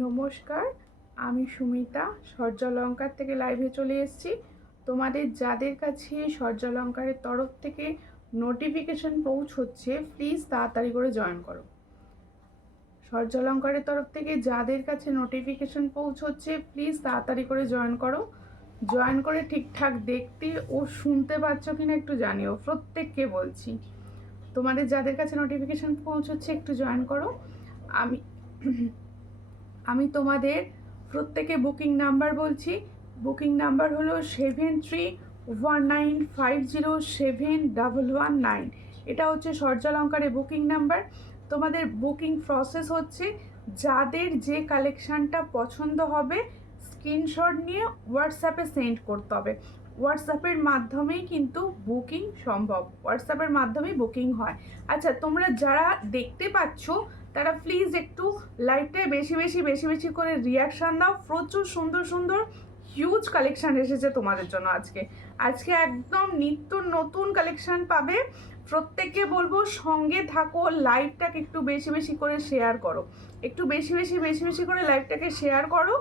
নমস্কার, আমি সুমিতা সূর্যালঙ্কার থেকে লাইভে চলে এসেছি। তোমাদের যাদের কাছে সূর্যালঙ্কারের তরফ থেকে নোটিফিকেশন পৌঁছচ্ছে প্লিজ তাড়াতাড়ি করে জয়েন করো। সূর্যালঙ্কারের তরফ থেকে যাদের কাছে নোটিফিকেশন পৌঁছচ্ছে প্লিজ তাড়াতাড়ি করে জয়েন করো। জয়েন করে ঠিকঠাক দেখতে ও শুনতে পাচ্ছ কিনা একটু জানিও, প্রত্যেককে বলছি। তোমাদের যাদের কাছে নোটিফিকেশন পৌঁছচ্ছে একটু জয়েন করো। আমি তোমাদের প্রত্যেকে বুকিং নাম্বার বলছি। বুকিং নাম্বার হলো 7319507119। এটা হচ্ছে সূর্যালঙ্কারের বুকিং নাম্বার। তোমাদের বুকিং প্রসেস হচ্ছে, যাদের যে কালেকশানটা পছন্দ হবে স্ক্রিনশট নিয়ে হোয়াটসঅ্যাপে সেন্ড করতে হবে। হোয়াটসঅ্যাপের মাধ্যমেই কিন্তু বুকিং সম্ভব, হোয়াটসঅ্যাপের মাধ্যমেই বুকিং হয়। আচ্ছা, তোমরা যারা দেখতে পাচ্ছ তারা প্লিজ একটু লাইভটায় বেশি বেশি করে রিয়াকশান দাও। প্রচুর সুন্দর সুন্দর হিউজ কালেকশান এসেছে তোমাদের জন্য আজকে একদম নিত্য নতুন কালেকশান পাবে। প্রত্যেককে বলবো সঙ্গে থাকো, লাইভটাকে একটু বেশি করে শেয়ার করো, একটু বেশি করে লাইভটাকে শেয়ার করো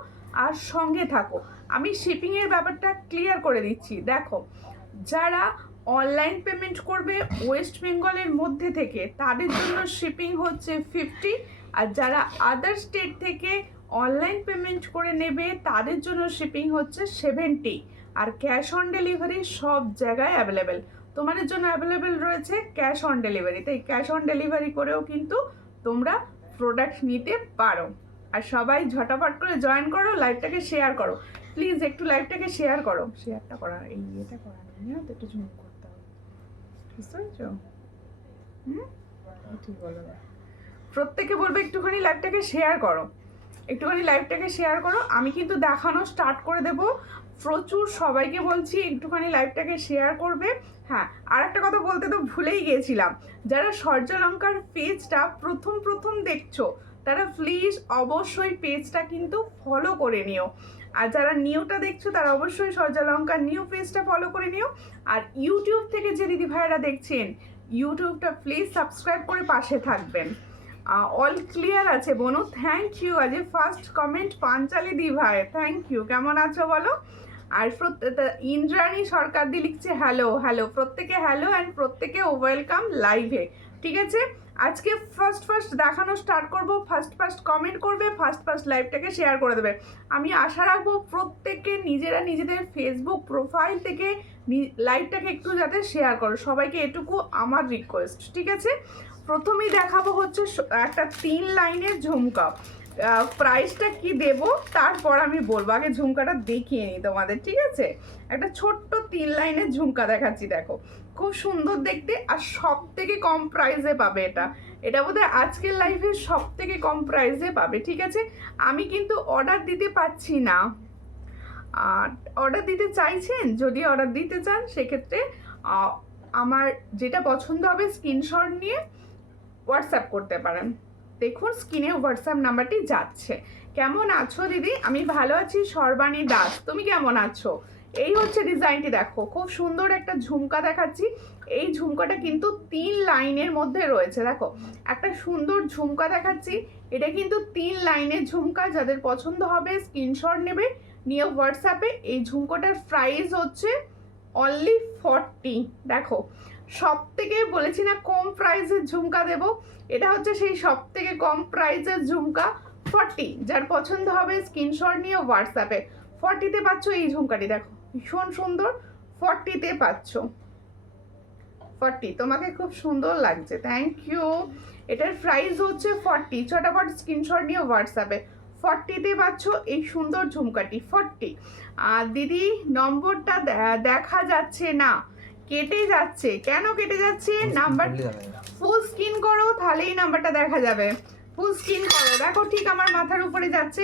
আর সঙ্গে থাকো। আমি শিপিংয়ের ব্যাপারটা ক্লিয়ার করে দিচ্ছি। দেখো, যারা অনলাইন পেমেন্ট করবে ওয়েস্ট বেঙ্গলের মধ্যে থেকে তাদের জন্য শিপিং হচ্ছে 50, আর যারা আদার স্টেট থেকে অনলাইন পেমেন্ট করে নেবে তাদের জন্য শিপিং হচ্ছে 70, আর ক্যাশ অন ডেলিভারি সব জায়গায় অ্যাভেলেবেল। তোমাদের জন্য অ্যাভেলেবেল রয়েছে ক্যাশ অন ডেলিভারি, তাই ক্যাশ অন ডেলিভারি করেও কিন্তু তোমরা প্রোডাক্ট নিতে পারো। আর সবাই ঝটাফট করে জয়েন করো, লাইভটাকে শেয়ার করো প্লিজ, একটু লাইভটাকে শেয়ার করো। শেয়ারটা করা, এটা করা নেই তো, একটু ঝুম করতে হবে, বুঝতে পেরেছো? ঠিক বলো। প্রত্যেকে বলবে একটুখানি লাইভটাকে শেয়ার করো, একটুখানি লাইভটাকে শেয়ার করো। আমি কিন্তু দেখানো স্টার্ট করে দেব। প্রচুর সবাইকে বলছি একটুখানি লাইভটাকে শেয়ার করবে। হ্যাঁ, আর একটা কথা বলতে তো ভুলেই গিয়েছিলাম, যারা সূর্যালঙ্কার পেজটা প্রথম দেখছো তারা প্লিজ অবশ্যই পেজটা কিন্তু ফলো করে নিও। আর যারা নিউটা দেখছো তারা অবশ্যই সূর্যালঙ্কার নিউ পেজটা ফলো করে নিও। আর ইউটিউব থেকে যে দিদি ভাইয়েরা দেখছেন ইউটিউবটা প্লিজ সাবস্ক্রাইব করে পাশে থাকবেন। অল ক্লিয়ার আছে বনু, থ্যাংক ইউ। আজ ফার্স্ট কমেন্ট পাঞ্চালি দি ভাই, থ্যাংক ইউ। কেমন আছো বলো? আর ইন্দ্রাণী সরকার দি লিখছে হ্যালো হ্যালো, প্রত্যেকে হ্যালো অ্যান্ড প্রত্যেকে ওয়েলকাম লাইভে। ঠিক আছে, আজকে ফার্স্ট দেখানো স্টার্ট করবো। ফার্স্ট কমেন্ট করবে, ফার্স্ট লাইভটাকে শেয়ার করে দেবে। আমি আশা রাখবো প্রত্যেককে নিজেরা নিজেদের ফেসবুক প্রোফাইল থেকে লাইভটাকে একটু যাতে শেয়ার করো, সবাইকে এটুকু আমার রিকোয়েস্ট। ঠিক আছে, প্রথমেই দেখাবো হচ্ছে একটা 3 লাইনের ঝুমকা। প্রাইসটা কি দেব তারপর আমি বলবো, আগে ঝুমকাটা দেখিয়ে নিই তোমাদের। ঠিক আছে, একটা ছোট্ট 3 লাইনের ঝুমকা দেখাচ্ছি, দেখো খুব সুন্দর দেখতে আর সব থেকে কম প্রাইসে পাবে। এটা বোধহয় আজকের লাইফে সব থেকে কম প্রাইসে পাবে। ঠিক আছে, আমি কিন্তু অর্ডার দিতে পারছি না, অর্ডার দিতে চাইছেন, যদি অর্ডার দিতে চান সেক্ষেত্রে আমার যেটা পছন্দ হবে স্ক্রিনশট নিয়ে হোয়াটসঅ্যাপ করতে পারেন। দেখুন স্ক্রিনে হোয়াটসঅ্যাপ নাম্বারটি যাচ্ছে। কেমন আছো দিদি? আমি ভালো আছি। সর্বাণী দাস, তুমি কেমন আছো? এই হচ্ছে ডিজাইনটি, দেখো খুব সুন্দর একটা ঝুমকা দেখাচ্ছি। এই ঝুমকাটা কিন্তু 3 লাইনের মধ্যে রয়েছে। দেখো একটা সুন্দর ঝুমকা দেখাচ্ছি, এটা কিন্তু 3 লাইনের ঝুমকা। যাদের পছন্দ হবে স্ক্রিনশট নেবে, নিয়ে হোয়াটসঅ্যাপে। এই ঝুমকাটার প্রাইস হচ্ছে অনলি 40। দেখো সব থেকে বলেছি না কম প্রাইসের ঝুমকা দেব, এটা হচ্ছে সেই সব থেকে কম প্রাইসের ঝুমকা। 40, যার পছন্দ হবে স্ক্রিনশট নিয়ে হোয়াটসঅ্যাপে। 40তে পাচ্ছ এই ঝুমকাটি, দেখো ভীষণ সুন্দর। 40তে পাচ্ছ, 40, তোমাকে খুব সুন্দর লাগছে, থ্যাংক ইউ। এটার প্রাইস হচ্ছে 40, ছটাফট স্ক্রিনশট নিয়ে হোয়াটসঅ্যাপে। 40তে পাচ্ছ এই সুন্দর ঝুমকাটি, 40। আর দিদি নম্বরটা দেখা যাচ্ছে না, কেটে যাচ্ছে কেন? কেটে যাচ্ছে নাম্বার, ফুল স্ক্রিন করো তাহলেই নাম্বারটা দেখা যাবে। ফুল স্ক্রিন করো, দেখো ঠিক আমার মাথার উপরে যাচ্ছে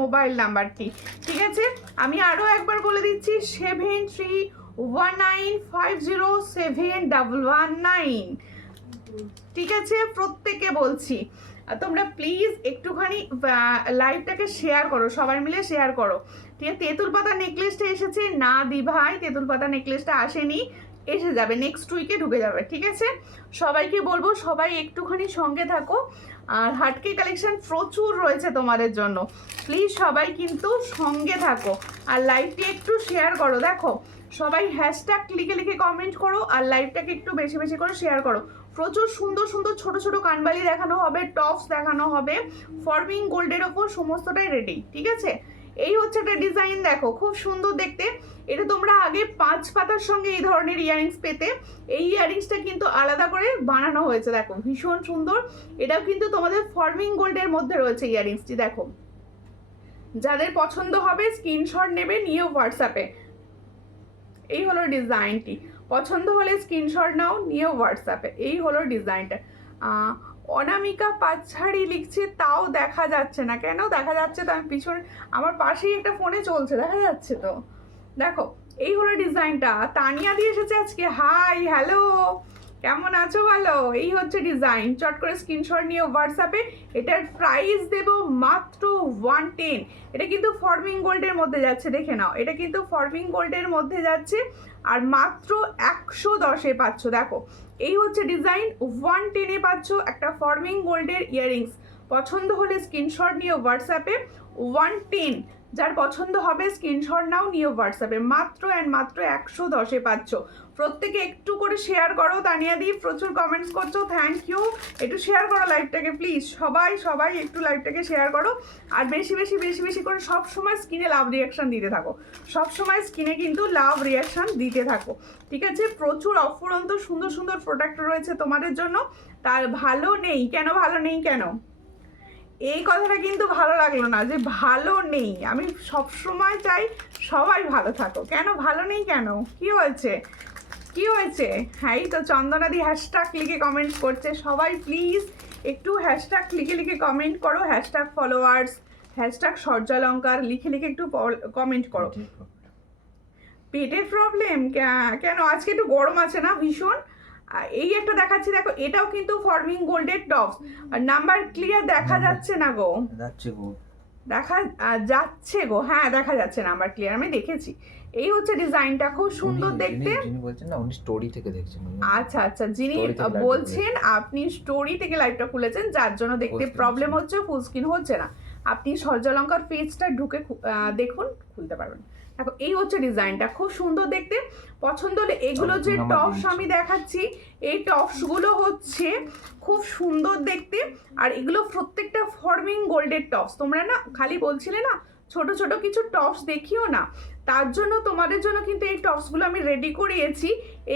মোবাইল নাম্বারটি। ঠিক আছে, আমি আরও একবার বলে দিচ্ছি, 7319507119। ঠিক আছে, প্রত্যেকে বলছি তোমরা প্লিজ একটুখানি লাইভটাকে শেয়ার করো, সবাই মিলে শেয়ার করো। ঠিক আছে, তেঁতুল পাতা নেকলেসটা এসেছে না দি ভাই? তেঁতুল পাতা নেকলেসটা আসেনি, এসে যাবে নেক্সট উইকে, ঢুকে যাবে। ঠিক আছে, সবাইকে বলবো সবাই একটুখানি সঙ্গে থাকো। আর হাটকে কালেকশন প্রচুর রয়েছে তোমাদের জন্য। প্লিজ সবাই কিন্তু সঙ্গে থাকো আর লাইভটি একটু শেয়ার করো। দেখো সবাই হ্যাশট্যাগ লিখে লিখে কমেন্ট করো আর লাইভটাকে একটু বেশি বেশি করে শেয়ার করো। প্রচুর সুন্দর সুন্দর ছোট ছোট কানবালি দেখানো হবে, টপস দেখানো হবে, ফর্মিং গোল্ডের ওপর সমস্তটাই রেডি। ঠিক আছে, এই হচ্ছে একটা ডিজাইন, দেখো খুব সুন্দর দেখতে। এটা তোমরা আগে 5 পাতার সঙ্গে এই ধরনের ইয়ারিংস পেতে, এই ইয়ারিংসটা কিন্তু আলাদা করে বানানো হয়েছে। দেখো ভীষণ সুন্দর, এটাও কিন্তু তোমাদের ফর্মিং গোল্ডের মধ্যে রয়েছে ইয়ারিংসটি। দেখো যাদের পছন্দ হবে স্ক্রিনশট নেবে, নিয়ে হোয়াটসঅ্যাপে। এই হলো ডিজাইনটি, পছন্দ হলে স্ক্রিনশট নাও, নিয়ে হোয়াটসঅ্যাপে। এই হলো ডিজাইনটা। অনামিকা পাঁচছাড়ি লিখছে, তাও দেখা যাচ্ছে না কেন? দেখা যাচ্ছে তো, আমি পিছনে আমার পাশেই একটা ফোনে চলছে, দেখা যাচ্ছে তো। দেখো এই হলো ডিজাইনটা। তানিয়া দিয়ে এসেছে আজকে, হাই হ্যালো, কেমন আছো? ভালো। এই হচ্ছে ডিজাইন, চট করে স্ক্রিনশট নিয়ে হোয়াটসঅ্যাপে। এটার প্রাইস দেব মাত্র 110। এটা কিন্তু ফর্মিং গোল্ডের মধ্যে যাচ্ছে, দেখে নাও, এটা কিন্তু ফর্মিং গোল্ডের মধ্যে যাচ্ছে আর মাত্র 110-এ পাচ্ছ। দেখো এই হচ্ছে ডিজাইন, 110-এ পাচ্ছ একটা ফর্মিং গোল্ডের ইয়াররিংস। পছন্দ হলে স্ক্রিনশট নিয়ে হোয়াটসঅ্যাপে 110, যার পছন্দ হবে স্ক্রিনশট নাও, নিয়ে হোয়াটসঅ্যাপে। মাত্র অ্যান্ড মাত্র 110-এ পাচ্ছ। প্রত্যেকে একটু করে শেয়ার করো। তানিয়া দি প্রচুর কমেন্টস করছো, থ্যাংক ইউ। একটু শেয়ার করো লাইভটাকে প্লিজ, সবাই সবাই একটু লাইভটাকে শেয়ার করো। আর বেশি বেশি বেশি বেশি করে সব সময় স্ক্রিনে লাভ রিয়াকশান দিতে থাকো, সব সময় স্ক্রিনে কিন্তু লাভ রিয়াকশান দিতে থাকো। ঠিক আছে, প্রচুর অফুরন্ত সুন্দর সুন্দর প্রোডাক্ট রয়েছে তোমাদের জন্য। তার ভালো নেই কেন? ভালো নেই কেন এই কথাটা কিন্তু ভালো লাগলো না, যে ভালো নেই। আমি সব সময় চাই সবাই ভালো থাকো। কেন ভালো নেই কেন? কি হয়েছে? কি হয়েছে? হ্যাঁ, এই তো চন্দনাদি হ্যাশট্যাগ লিখে কমেন্ট করছে। সবাই প্লিজ একটু হ্যাশট্যাগ লিখে লিখে কমেন্ট করো, হ্যাশট্যাগ ফলোয়ার্স, হ্যাশট্যাগ সূর্যালঙ্কার লিখে লিখে একটু কমেন্ট করো। পেটের প্রবলেম কেন? আজকে একটু গরম আছে না ভীষণ। এই একটা দেখাচ্ছি, দেখো এটাও কিন্তু ফর্মিং গোল্ডের টপস। আর নাম্বার ক্লিয়ার দেখা যাচ্ছে না গো, দেখা যাচ্ছে গো, হ্যাঁ দেখা যাচ্ছে নাম্বার ক্লিয়ার, আমি দেখেছি। এই হচ্ছে ডিজাইনটা, খুব সুন্দর দেখতে। যিনি বলছেন না, উনি স্টোরি থেকে দেখছেন। আচ্ছা আচ্ছা, যিনি বলছেন আপনি স্টোরি থেকে লাইভটা খুলেছেন, যার জন্য দেখতে প্রবলেম হচ্ছে, ফুল স্ক্রিন হচ্ছে না। আপনি সূর্যালঙ্কার পেজটা ঢুকে দেখুন, খুলতে পারবেন। দেখো এই হচ্ছে ডিজাইনটা, খুব সুন্দর দেখতে। পছন্দ হলে এগুলো যে টপস আমি দেখাচ্ছি, এই টপসগুলো হচ্ছে খুব সুন্দর দেখতে। আর এগুলো প্রত্যেকটা ফর্মিং গোল্ডের টপস। তোমরা না খালি বলছিলে না ছোট ছোট কিছু টপস দেখিও না, তার জন্য তোমাদের জন্য কিন্তু এই টপসগুলো আমি রেডি করিয়েছি।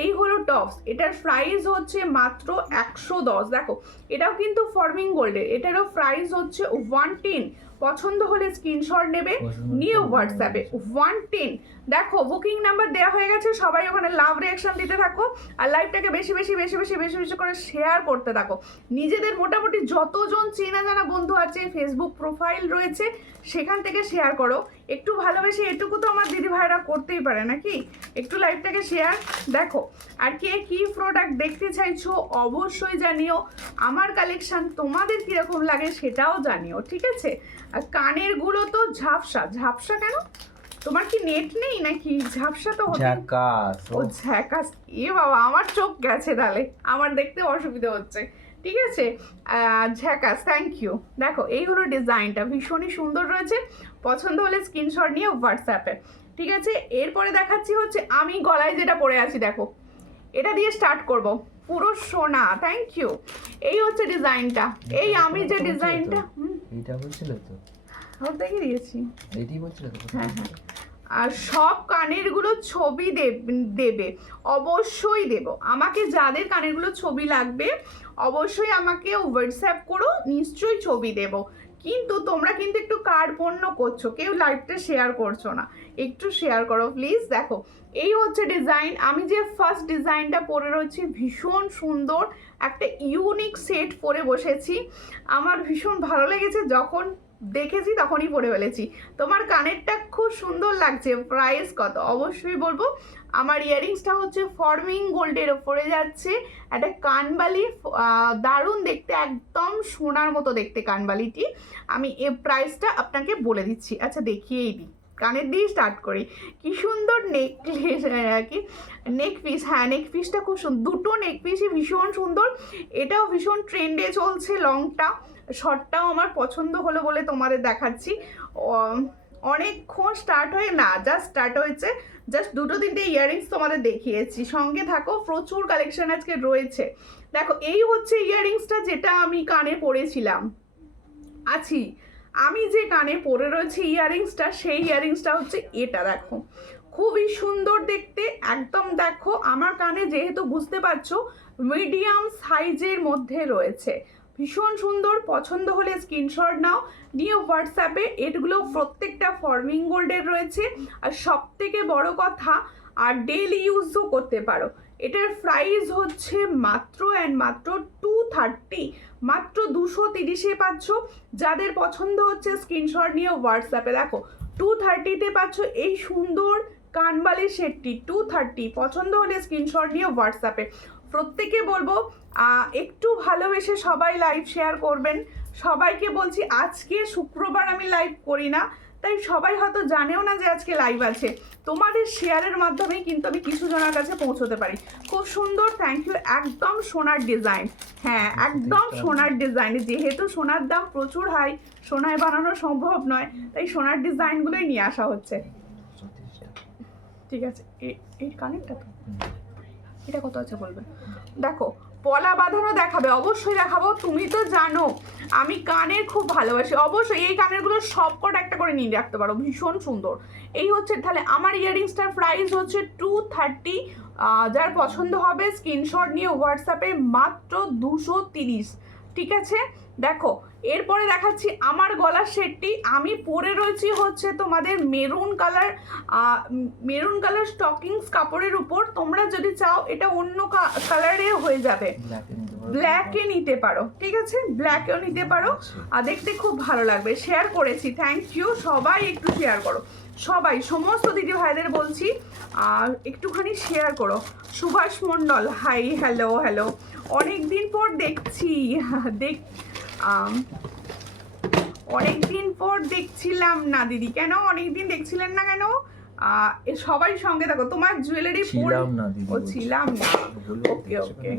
এই হলো টপস, এটার প্রাইস হচ্ছে মাত্র 110। দেখো এটাও কিন্তু ফর্মিং গোল্ডের, এটারও প্রাইস হচ্ছে 110। পছন্দ হলে স্ক্রিনশট নেবে, নিয়ে হোয়াটসঅ্যাপে 110। দেখো বুকিং নাম্বার দেওয়া হয়ে গেছে, সবাই ওখানে লাভ রিয়াকশন দিতে থাকো আর লাইভটাকে বেশি বেশি বেশি বেশি বেশি বেশি করে শেয়ার করতে থাকো। নিজেদের মোটামুটি যতজন চেনা জানা বন্ধু আছে, ফেসবুক প্রোফাইল রয়েছে, সেখান থেকে শেয়ার করো। একটু ভালোবেসে এটুকু তো আমার দিদি ভাইরা করতেই পারে নাকি, একটু লাইভটাকে শেয়ার। দেখো আর কে কি প্রোডাক্ট দেখতে চাইছো অবশ্যই জানিও। আমার কালেকশন তোমাদের কীরকম লাগে সেটাও জানিও, ঠিক আছে? আর কানের গুলো তো ঝাপসা। ঝাপসা কেন? তোমার কি নেট নেই নাকি? ঝাপসা তো হতে। ও ঝ্যাকাস, এ বাবা আমার চোখ গেছে, তাহলে আমার দেখতে অসুবিধা হচ্ছে। ঠিক আছে, ঝ্যাকাস, থ্যাংক ইউ। দেখো এই হলো ডিজাইনটা, ভীষণই সুন্দর রয়েছে। পছন্দ হলে স্ক্রিনশট নিয়ে হোয়াটসঅ্যাপে। ঠিক আছে, এরপরে দেখাচ্ছি হচ্ছে আমি গলায় যেটা পরে আছি, দেখো এটা দিয়ে স্টার্ট করব। পুরো সোনা, থ্যাংক ইউ। এই হচ্ছে ডিজাইনটা, এই আমি যে ডিজাইনটা এইটা বলছিল তো, ওর দেখে দিয়েছি। এইটাই বলছিল তো। হ্যাঁ হ্যাঁ, আর সব কানেরগুলো ছবি দেবে, অবশ্যই দেব। আমাকে যাদের কানেরগুলো ছবি লাগবে অবশ্যই আমাকে হোয়াটসঅ্যাপ করো, নিশ্চয়ই ছবি দেব। কিন্তু তোমরা কিন্তু একটু কার্পণ্য করছো, কেউ লাইভটা শেয়ার করছো না, একটু শেয়ার করো প্লিজ। দেখো এই হচ্ছে ডিজাইন, আমি যে ফার্স্ট ডিজাইনটা পরে রয়েছি, ভীষণ সুন্দর একটা ইউনিক সেট পরে বসেছি। আমার ভীষণ ভালো লেগেছে, যখন দেখেছি তখনই পরে ফেলেছি। তোমার কানেরটা খুব সুন্দর লাগছে, প্রাইস কত অবশ্যই বলবো। আমার ইয়াররিংসটা হচ্ছে ফর্মিং গোল্ডের ওপরে যাচ্ছে, একটা কানবালি, দারুণ দেখতে, একদম সোনার মতো দেখতে কানবালিটি। আমি এর প্রাইসটা আপনাকে বলে দিচ্ছি, আচ্ছা দেখিয়েই দিই। কানের দিয়ে স্টার্ট করি। কি সুন্দর নেকলেস কি নেক পিস, হ্যাঁ নেক পিসটা খুব সুন্দর, দুটো নেক পিসই ভীষণ সুন্দর। এটাও ভীষণ ট্রেন্ডে চলছে, লংটা, শর্টটাও আমার পছন্দ হলো বলে তোমাদের দেখাচ্ছি। অনেকক্ষণ স্টার্ট হয়ে না, জাস্ট স্টার্ট হয়েছে, জাস্ট দুটো তিনটে ইয়াররিংস তোমাদের দেখিয়েছি। সঙ্গে থাকো, প্রচুর কালেকশন আজকে রয়েছে। দেখো এই হচ্ছে ইয়াররিংসটা যেটা আমি কানে পরেছিলাম আছি, আমি যে কানে পরে রয়েছে ইয়াররিংসটা, সেই ইয়াররিংসটা হচ্ছে এটা। দেখো খুবই সুন্দর দেখতে, একদম দেখো আমার কানে যেহেতু বুঝতে পারছো মিডিয়াম সাইজের মধ্যে রয়েছে, ভীষণ সুন্দর। পছন্দ হলে স্ক্রিনশট নাও, নিয়ে হোয়াটসঅ্যাপে। এগুলো প্রত্যেকটা ফর্মিং গোল্ডের রয়েছে, আর সব থেকে বড় কথা আর ডেইলি ইউজও করতে পারো। এটার প্রাইস হচ্ছে মাত্র অ্যান্ড মাত্র 230, মাত্র 230-এ পাচ্ছ। যাদের পছন্দ হচ্ছে স্ক্রিনশট নিয়ে হোয়াটসঅ্যাপে। দেখো 230-তে পাচ্ছ এই সুন্দর কানবালির সেটটি, 230। পছন্দ হলে স্ক্রিনশট নিয়ে হোয়াটসঅ্যাপে। প্রত্যেকে বলবো একটু ভালোবেসে সবাই লাইভ শেয়ার করবেন। সবাইকে বলছি আজকে শুক্রবার আমি লাইভ করি না, তাই সবাই হয়তো জানেও না যে আজকে লাইভ আছে। তোমাদের শেয়ারের মাধ্যমেই কিন্তু আমি কিছু জনের কাছে পৌঁছতে পারি। খুব সুন্দর, থ্যাংক ইউ। একদম সোনার ডিজাইন, হ্যাঁ একদম সোনার ডিজাইন। যেহেতু সোনার দাম প্রচুর হাই, সোনায় বানানো সম্ভব নয়, তাই সোনার ডিজাইনগুলোই নিয়ে আসা হচ্ছে। ঠিক আছে, এই কানেরটা তো, এটা কত আছে বলবে? দেখো পলা বাঁধানো দেখাবে, অবশ্যই দেখাবো। তুমি তো জানো আমি কানের খুব ভালোবাসি, অবশ্যই এই কানেরগুলো সব কটা একটা করে নিয়ে রাখতে পারো, ভীষণ সুন্দর। এই হচ্ছে তাহলে আমার ইয়াররিংসটার প্রাইস হচ্ছে 230। যার পছন্দ হবে স্ক্রিনশট নিয়ে হোয়াটসঅ্যাপে, মাত্র 230। ঠিক আছে, দেখো এরপরে দেখাচ্ছি আমার গলার সেটটি। আমি পরে রয়েছি হচ্ছে তোমাদের মেরুন কালার স্টকিংস কাপড়ের উপর। তোমরা যদি চাও এটা অন্য কালারে হয়ে যাবে, ব্ল্যাকে নিতে পারো, ঠিক আছে, ব্ল্যাকেও নিতে পারো, আর দেখতে খুব ভালো লাগবে। শেয়ার করেছি, থ্যাংক ইউ। সবাই একটু শেয়ার করো, সবাই, সমস্ত দিদি ভাইদের বলছি আর একটুখানি শেয়ার করো। সুভাষ মণ্ডল, হাই, হ্যালো হ্যালো, অনেকদিন পর দেখছি, অনেকদিন পর দেখছিলাম না দিদি। কেন অনেকদিন দেখছিলেন না কেন? সবাই সঙ্গে থাকো। তোমার জুয়েলারি ছিলাম না দিদি, ও ছিলাম না, ওকে ওকে।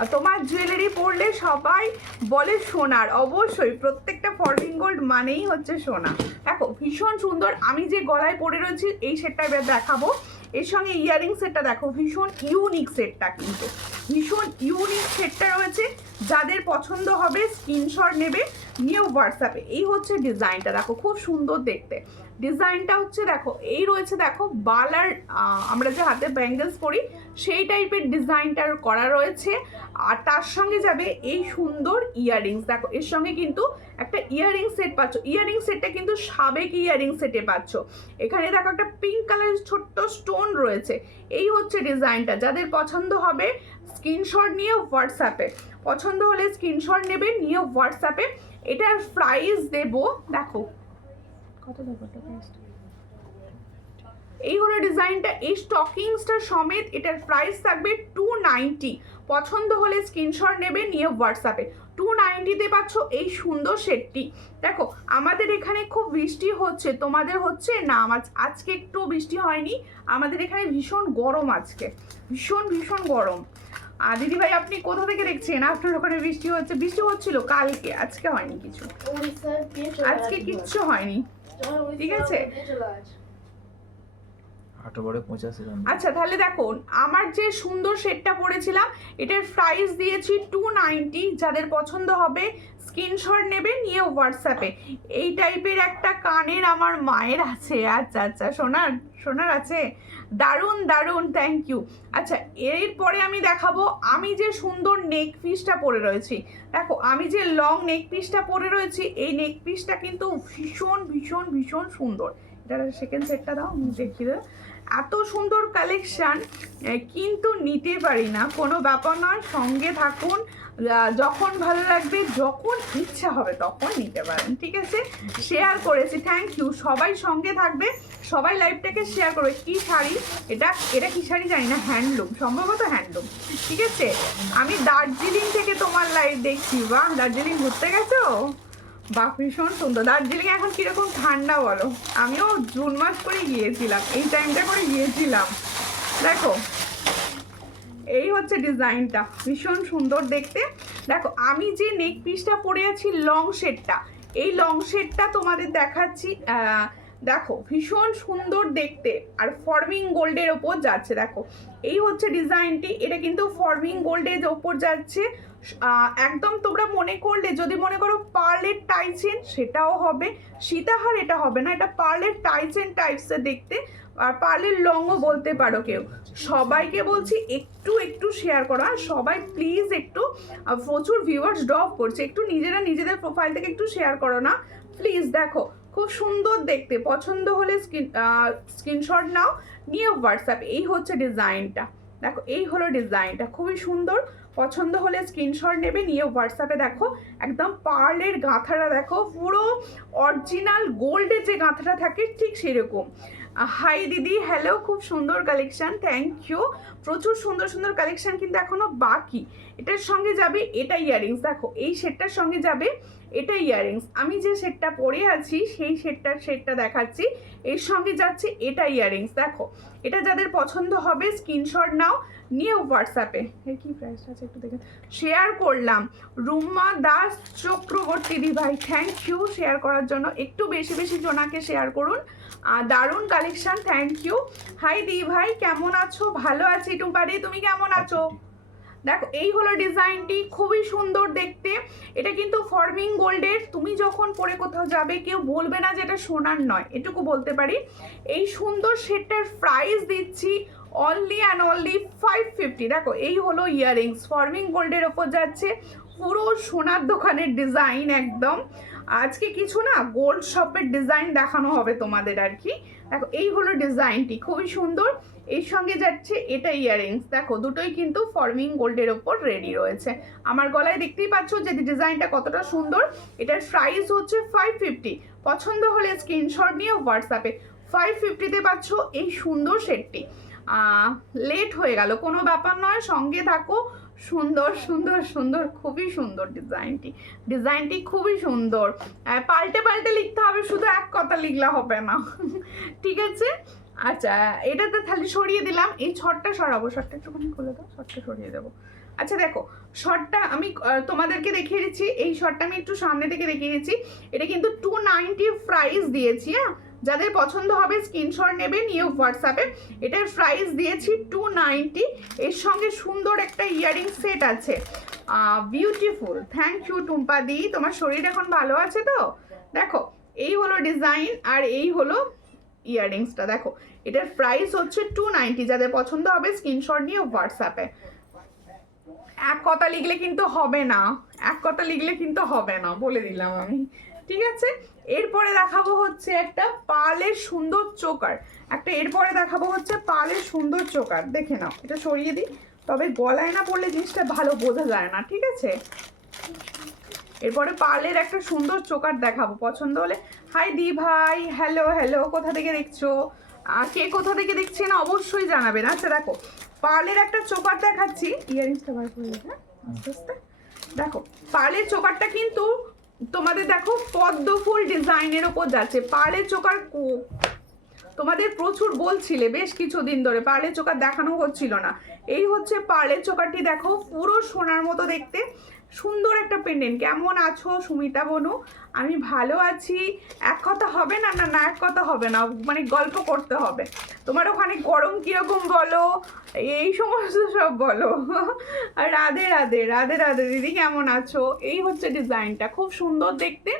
আর তোমার জুয়েলারি পরলে সবাই বলে সোনার, অবশ্যই প্রত্যেকটা ফর্মিং গোল্ড মানেই হচ্ছে সোনা। দেখো ভীষণ সুন্দর। আমি যে গলায় পরে রয়েছি এই সেটটা এবার দেখাবো। এর সঙ্গে ইয়ারিং সেটটা দেখো, ভীষণ ইউনিক সেটটা, কিন্তু ভীষণ ইউনিক সেটটা রয়েছে। যাদের পছন্দ হবে স্ক্রিনশট নেবে, নিয়ে হোয়াটসঅ্যাপে। এই হচ্ছে ডিজাইনটা, দেখো খুব সুন্দর দেখতে ডিজাইনটা হচ্ছে। দেখো এই রয়েছে, দেখো বালার, আমরা যে হাতে ব্যাঙ্গেলস পরি সেই টাইপের ডিজাইনটার করা রয়েছে। আর তার সঙ্গে যাবে এই সুন্দর ইয়াররিংস। দেখো এর সঙ্গে কিন্তু একটা ইয়াররিং সেট পাচ্ছ। ইয়াররিং সেটটা কিন্তু সাবেক ইয়াররিং সেটে পাচ্ছ। এখানে দেখো একটা পিঙ্ক কালারের ছোট্ট স্টোন রয়েছে। এই হচ্ছে ডিজাইনটা। যাদের পছন্দ হবে স্ক্রিনশট নিয়ে হোয়াটসঅ্যাপে, পছন্দ হলে স্ক্রিনশট নেবে, নিয়ে হোয়াটসঅ্যাপে। এটার প্রাইস দেবো, দেখো কত দেবো প্রাইসটা। এই হলো ডিজাইনটা, এই স্টকিংসটার সমেত এটার প্রাইস থাকবে 290। পছন্দ হলে স্ক্রিনশট নেবে, নিয়ে হোয়াটসঅ্যাপে। 290-তে পাচ্ছ এই সুন্দর সেটটি। দেখো আমাদের এখানে খুব বৃষ্টি হচ্ছে, তোমাদের হচ্ছে না? আজকে একটু বৃষ্টি হয়নি, আমাদের এখানে ভীষণ গরম, আজকে ভীষণ ভীষণ গরম। আর দিদিভাই আপনি কোথা থেকে দেখছেন? আপনার ওখানে বৃষ্টি হচ্ছে? বৃষ্টি হচ্ছিল কালকে, আজকে হয়নি কিছু, আজকে কিচ্ছু হয়নি, ঠিক আছে। আচ্ছা তাহলে দেখো আমার যে সুন্দর সেটটা পরেছিলাম এটার প্রাইস দিয়েছি 290। যাদের পছন্দ হবে স্ক্রিনশট নেবে, নিয়ে হোয়াটসঅ্যাপে। এই টাইপের একটা কানের আমার মায়ের আছে। আচ্ছা আচ্ছা, সোনার আছে, দারুণ দারুণ, থ্যাংক ইউ। আচ্ছা এরপরে আমি দেখাবো আমি যে সুন্দর নেক পিসটা পরে রয়েছি। দেখো আমি যে লং নেক পিসটা পরে রয়েছি, এই নেক পিসটা কিন্তু ভীষণ ভীষণ ভীষণ সুন্দর। এটা সেকেন্ড সেটটা দাও, দেখিয়ে দাও। এত সুন্দর কালেকশান, কিন্তু নিতে পারি না, কোনো ব্যাপার নয়, সঙ্গে থাকুন। যখন ভালো লাগবে, যখন ইচ্ছা হবে তখন নিতে পারেন, ঠিক আছে। শেয়ার করেছি, থ্যাংক ইউ। সবাই সঙ্গে থাকবে, সবাই লাইভটাকে শেয়ার করবে। কি শাড়ি এটা কি শাড়ি জানি না, হ্যান্ডলুম, সম্ভবত হ্যান্ডলুম, ঠিক আছে। আমি দার্জিলিং থেকে তোমার লাইভ দেখছি। বাহ, দার্জিলিং ঘুরতে গেছো? বাহ, ভীষণ সুন্দর। দার্জিলিং এখন কিরকম ঠান্ডা বলো? আমিও জুন মাস করে গিয়েছিলাম, এই টাইমটা করে গিয়েছিলাম। দেখো এই হচ্ছে ডিজাইনটা, ভীষণ সুন্দর দেখতে। দেখো আমি যে নেক পিসটা পরে আছি লং শেডটা, এই লং শেডটা তোমাদের দেখাচ্ছি। দেখো ভীষণ সুন্দর দেখতে, আর ফর্মিং গোল্ডের ওপর যাচ্ছে। দেখো এই হচ্ছে ডিজাইনটি, এটা কিন্তু ফর্মিং গোল্ডের ওপর যাচ্ছে। একদম তোমরা মনে করলে, যদি মনে করো পার্লের টাইচেন, সেটাও হবে। সীতাহার এটা হবে না, এটা পার্লের টাইচেন টাইপসের দেখতে, আর পার্লের লংও বলতে পারো কেউ। সবাইকে বলছি একটু একটু শেয়ার করো, আর সবাই প্লিজ একটু, প্রচুর ভিউয়ার্স ড্রপ করছে, একটু নিজেরা নিজেদের প্রোফাইল থেকে একটু শেয়ার করো না প্লিজ। দেখো খুব সুন্দর দেখতে, পছন্দ হলে স্ক্রিনশট নাও, নিয়ে হোয়াটসঅ্যাপ। এই হচ্ছে ডিজাইনটা, দেখো এই হলো ডিজাইনটা, খুবই সুন্দর। পছন্দ হলে স্ক্রিনশট নেবে, নিয়ে হোয়াটসঅ্যাপে। দেখো একদম পার্লের গাঁথাটা, দেখো পুরো অরিজিনাল গোল্ডের যে গাঁথাটা থাকে ঠিক সেরকম। হাই দিদি, হ্যালো, খুব সুন্দর কালেকশন, থ্যাংক ইউ। প্রচুর সুন্দর সুন্দর কালেকশন কিন্তু এখনো বাকি। এটার সঙ্গে যাবে এটা ইয়াররিংস, দেখো এই সেটটার সঙ্গে যাবে এটা ইয়াররিংস। আমি যে সেটটা পরে আছি সেই সেটটা দেখাচ্ছি, এর সঙ্গে যাচ্ছে এটা ইয়াররিংস। দেখো এটা যাদের পছন্দ হবে স্ক্রিনশট নাও, নিয়ে হোয়াটসঅ্যাপে। এর কি প্রাইস আছে একটু দেখে শেয়ার করলাম। রুম্মা দাস চক্রবর্তী দি ভাই, থ্যাংক ইউ শেয়ার করার জন্য। একটু বেশি বেশি জনাকে শেয়ার করুন, দারুণ কালেকশন, থ্যাংক ইউ। হাই দি ভাই, কেমন আছো? ভালো আছি টুম্পাদি, তুমি কেমন আছো? দেখো এই হলো ডিজাইনটি, খুবই সুন্দর দেখতে। এটা কিন্তু ফর্মিং গোল্ডের, তুমি যখন পরে কোথাও যাবে কেউ বলবে না যে এটা সোনার নয়, এটুকু বলতে পারি। এই সুন্দর সেটটার প্রাইস দিচ্ছি অনলি অ্যান্ড অনলি 550। দেখো এই হলো ইয়াররিংস, ফর্মিং গোল্ডের ওপর যাচ্ছে, পুরো সোনার দোকানের ডিজাইন একদম। আজকে কিছু না গোল্ড শপের ডিজাইন দেখানো হবে তোমাদের আর কি। দেখো এই হলো ডিজাইনটি, খুবই সুন্দর। এর সঙ্গে যাচ্ছে এটা ইয়াররিংস, দেখো দুটোই কিন্তু ফর্মিং গোল্ডের ওপর রেডি রয়েছে। আমার গলায় দেখতেই পাচ্ছ যে ডিজাইনটা কতটা সুন্দর। এটার প্রাইস হচ্ছে 550। পছন্দ হলে স্ক্রিনশট নিয়ে হোয়াটসঅ্যাপে। 550তে পাচ্ছ এই সুন্দর সেটটি। লেট হয়ে গেল, কোনো ব্যাপার নয়, সঙ্গে থাকো। সুন্দর সুন্দর সুন্দর, খুবই সুন্দর ডিজাইনটি খুবই সুন্দর। পাল্টে পাল্টে লিখতে হবে, শুধু এক কথা লিখলে হবে না ঠিক আছে। আচ্ছা এটাতে খালি সরিয়ে দিলাম, এই শর্টটা সরাবো, শর্টটা একটুখানি খুলে দাও, শর্টটা সরিয়ে দেবো। আচ্ছা দেখো শর্টটা আমি তোমাদেরকে দেখিয়ে দিচ্ছি, এই শর্টটা আমি একটু সামনে থেকে দেখিয়ে দিচ্ছি। এটা কিন্তু 290 প্রাইস দিয়েছি। হ্যাঁ, যাদের পছন্দ হবে স্ক্রিনশট নেবে, নিয়ে হোয়াটসঅ্যাপে। এটার প্রাইস দিয়েছি 290। এর সঙ্গে সুন্দর একটা ইয়াররিং সেট আছে, বিউটিফুল। থ্যাংক ইউ টুম্পা দি, তোমার শরীর এখন ভালো আছে তো? দেখো এই হলো ডিজাইন, আর এই হলো ইয়াররিংসটা। দেখো এটার প্রাইস হচ্ছে 290। যাদের পছন্দ হবে স্ক্রিনশট নিয়ে হোয়াটসঅ্যাপে। এক কথা লিখলে কিন্তু হবে না, এক কথা লিখলে কিন্তু হবে না, বলে দিলাম আমি, ঠিক আছে। এরপরে দেখাবো হচ্ছে একটা পার্লের সুন্দর চোকার, এরপরে দেখাবো হচ্ছে পার্লের সুন্দর চোকার। দেখে নাও, এটা সরিয়ে দিই, তবে গলায় না পড়লে জিনিসটা ভালো বোঝা যায় না, ঠিক আছে। এরপরে পার্লের একটা সুন্দর চোকার দেখাবো, পছন্দ হলে। হাই দি ভাই, হ্যালো হ্যালো, কোথা থেকে দেখছো? কে কোথা থেকে দেখছেন অবশ্যই জানাবেন। আচ্ছা দেখো পার্লের একটা চোকার দেখাচ্ছি, ইয়ারিংসটা বার করে দেবে আস্তে আস্তে। দেখো পার্লের চোকারটা কিন্তু তোমাদের দেখো পদ্ম ফুল ডিজাইনের ওপর যাচ্ছে। পার্লের চোকার তোমাদের প্রচুর বলছিলে বেশ কিছুদিন ধরে, পার্লের চোকার দেখানো হচ্ছিল না। এই হচ্ছে পার্লের চোকারটি, দেখো পুরো সোনার মতো দেখতে, সুন্দর একটা পেন্ডেন্ট। কেমন আছো সুমিতা বনু? আমি ভালো আছি। এক কথা হবে না, না না এক কথা হবে না, মানে গল্প করতে হবে। তোমার ওখানে গরম কীরকম বলো, এই সমস্ত সব বলো রাধে রাধে, রাধে রাধে দিদি, কেমন আছো? এই হচ্ছে ডিজাইনটা, খুব সুন্দর দেখতে।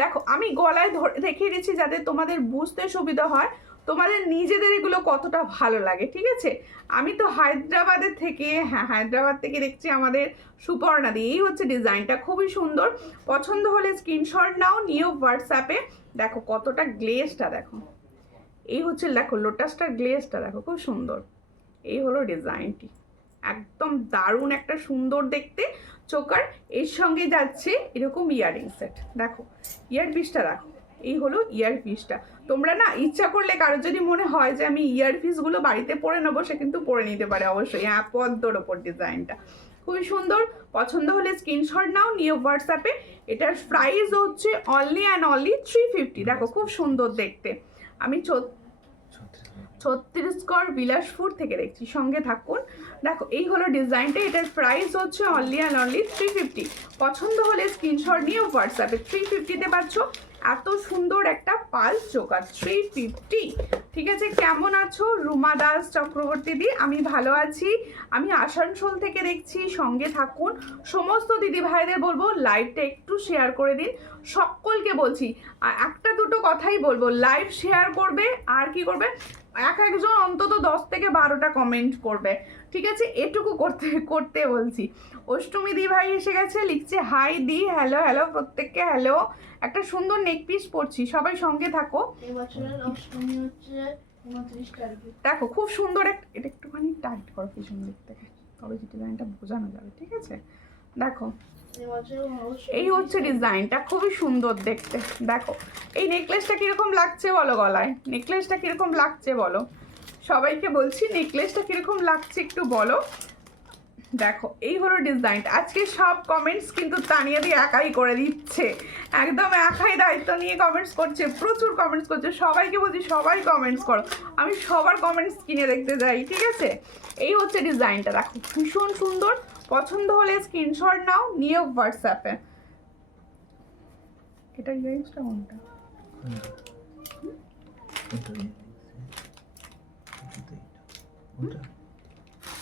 দেখো আমি গলায় ধরে দেখিয়ে দিচ্ছি যাতে তোমাদের বুঝতে সুবিধা হয়, তোমাদের নিজেদের এগুলো কতটা ভালো লাগে, ঠিক আছে। আমি তো হায়দ্রাবাদের থেকে, হ্যাঁ হায়দ্রাবাদ থেকে দেখছি আমাদের সুপর্ণা দি। এই হচ্ছে ডিজাইনটা, খুবই সুন্দর। পছন্দ হলে স্ক্রিনশট নাও, নিয়ে হোয়াটসঅ্যাপে। দেখো কতটা গ্লেজটা দেখো, এই হচ্ছে দেখো লোটাসটার গ্লেজটা দেখো, খুব সুন্দর। এই হলো ডিজাইনটি, একদম দারুণ একটা সুন্দর দেখতে চোকার। এর সঙ্গে যাচ্ছে এরকম ইয়াররিং সেট। দেখো ইয়ার পিসটা দেখো, এই হলো ইয়ার পিসটা। তোমরা না ইচ্ছা করলে কারোর যদি মনে হয় যে আমি ইয়ার পিসগুলো বাড়িতে পরে নেবো, সে কিন্তু পরে নিতে পারে অবশ্যই। হ্যাঁ পদ্মর ওপর ডিজাইনটা খুবই সুন্দর, পছন্দ হলে স্ক্রিনশট নাও, নিয়ে হোয়াটসঅ্যাপে। এটার প্রাইস হচ্ছে অনলি অ্যান্ড অনলি 350। দেখো খুব সুন্দর দেখতে। আমি 36গড় বিলাসপুর থেকে দেখছি, সঙ্গে থাকুন। দেখো এই হলো ডিজাইনটা, এটার প্রাইস হচ্ছে অনলি অ্যান্ড অনলি 350। পছন্দ হলে স্ক্রিনশট নিয়ে হোয়াটসঅ্যাপে 350-তে পাচ্ছ এত সুন্দর একটা পালস চোকার, 350। ঠিক আছে, কেমন আছো রুমা দাস চক্রবর্তী দি? আমি ভালো আছি, আমি আসানসোল থেকে দেখছি, সঙ্গে থাকুন। সমস্ত দিদি ভাইদের বলবো লাইভটা একটু শেয়ার করে দিন। সকলকে বলছি একটা দুটো কথাই বলবো, লাইভ শেয়ার করবে, আর কি করবে, একজন অন্তত 10 থেকে 12টা কমেন্ট করবে। ঠিক আছে, এটুকু করতে বলছি। অষ্টমী দি ভাই এসে গেছে, লিখছে হাই দি, হ্যালো হ্যালো প্রত্যেককে হ্যালো। একটা সুন্দর নেক পিস পরছি, সবাই সঙ্গে থাকো। এবছরের অষ্টমী হচ্ছে 29 তারিখে। দেখো খুব সুন্দর এটা একটুখানি টাইট করো পিছন দিক থেকে, তবে ডিজাইনটা বোঝানো যাবে। ঠিক আছে, দেখো এই হচ্ছে ডিজাইনটা, খুবই সুন্দর দেখতে। দেখো এই নেকলেসটা কিরকম লাগছে বলো, গলায় নেকলেসটা কিরকম লাগছে বলো, সবাইকে বলছি নেকলেসটা কিরকম লাগছে একটু বলো। দেখো এই হলো ডিজাইনটা। আজকে সব কমেন্টস কিন্তু তানিয়া দিয়ে একাই করে দিচ্ছে, একদম একাই দায়িত্ব নিয়ে কমেন্টস করছে, প্রচুর কমেন্টস করছে। সবাইকে বলছি সবাই কমেন্টস করো, আমি সবার কমেন্টস কিনে দেখতে যাই। ঠিক আছে, এই হচ্ছে ডিজাইনটা, দেখো ভীষণ সুন্দর। পছন্দ হলে স্ক্রিনশট নাও, নিয়ে হোয়াটসঅ্যাপে। এটার ইয়ারিংসটা কোনটা?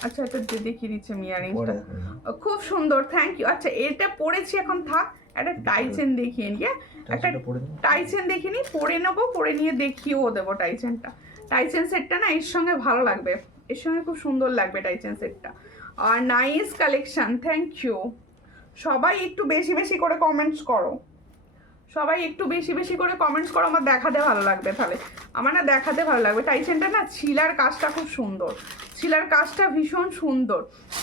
আচ্ছা এটা দেখিয়ে দিচ্ছে আমি ইয়ারিংসটা, খুব সুন্দর, থ্যাংক ইউ। আচ্ছা এটা পরেছি, এখন থাক একটা টাই চেন দেখিয়ে নিয়ে, একটা টাই চেন দেখিয়ে নিই, পরে নেবো, পরে নিয়ে দেখিয়েও দেবো টাই চেনটা। টাই চেন সেটটা না এর সঙ্গে ভালো লাগবে, এর সঙ্গে খুব সুন্দর লাগবে টাই চেন সেটটা। আর নাইস কালেকশন, থ্যাংক ইউ। সবাই একটু বেশি বেশি করে কমেন্টস করো, সবাই একটু বেশি বেশি করে কমেন্টস করো, আমার দেখাতে ভালো লাগবে। তাহলে আমার না দেখাতে ভালো লাগবে। টাইসেনটা না ছিলার কাজটা খুব সুন্দর, ছিলার কাজটা ভীষণ সুন্দর।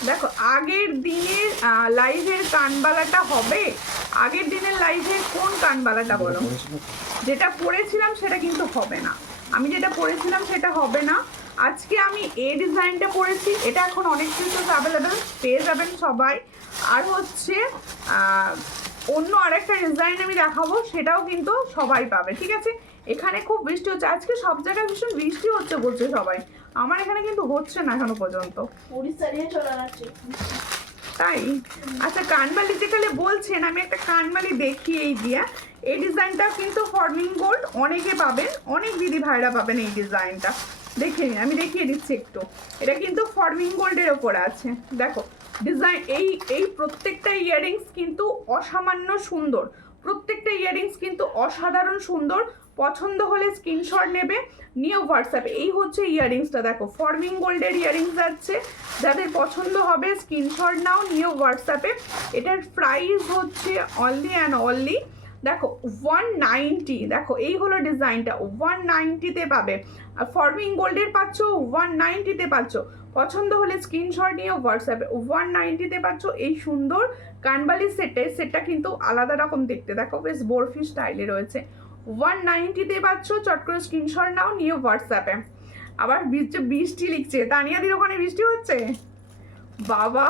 দেখো আগের দিনের লাইভের কানবালাটা হবে, আগের দিনের লাইভের কোন কানবালাটা বলো? যেটা পরেছিলাম সেটা কিন্তু হবে না, আমি যেটা পরেছিলাম সেটা হবে না। আজকে আমি এই ডিজাইনটা পরেছি, এটা এখন অনেক কিছু অ্যাভেলেবেল পেয়ে যাবেন সবাই। আর হচ্ছে অন্য আরেকটা ডিজাইন আমি দেখাবো, সেটাও কিন্তু সবাই পাবে। ঠিক আছে, এখানে খুব বৃষ্টি হচ্ছে আজকে, সব জায়গায় ভীষণ বৃষ্টি হচ্ছে বলছে সবাই, আমার এখানে কিন্তু হচ্ছে না এখনো পর্যন্ত। উড়িষ্যা দিয়ে চলে যাচ্ছে তাই? আচ্ছা কানবালি যেখানে বলছেন, আমি একটা কানবালি দেখিয়ে এই দিয়া, এই ডিজাইনটা কিন্তু ফর্মিং গোল্ড, অনেকে পাবেন, অনেক দিদি ভাইরা পাবেন এই ডিজাইনটা। দেখে নিন, আমি দেখিয়ে দিচ্ছি একটু। এটা কিন্তু ফর্মিং গোল্ডের ওপরে আছে। দেখো ডিজাইন, এই প্রত্যেকটা ইয়াররিংস কিন্তু অসামান্য সুন্দর, প্রত্যেকটা ইয়াররিংস কিন্তু অসাধারণ সুন্দর। পছন্দ হলে স্ক্রিনশট নেবে, নিয়ে হোয়াটসঅ্যাপে। এই হচ্ছে ইয়াররিংসটা, দেখো ফর্মিং গোল্ডের ইয়াররিংস আছে, যাদের পছন্দ হবে স্ক্রিনশট নাও, নিয়ে হোয়াটসঅ্যাপে। এটার প্রাইস হচ্ছে অনলি অ্যান্ড অনলি দেখো 190। দেখো এই হলো ডিজাইনটা, 190-তে পাবে। আর ফর্মিং গোল্ডের পাচ্ছ 190-তে পাচ্ছ। পছন্দ হলে স্ক্রিনশট নিয়ে হোয়াটসঅ্যাপে, 190-তে পাচ্ছ এই সুন্দর কানবালি সেটটা কিন্তু আলাদা রকম দেখতে, দেখো বেশ বরফি স্টাইলে রয়েছে। 190-তে পাচ্ছ, চট করে স্ক্রিনশট নাও, নিয়ে হোয়াটসঅ্যাপে। আবার বৃষ্টি লিখছে, তানিয়াদির ওখানে বৃষ্টি হচ্ছে? বাবা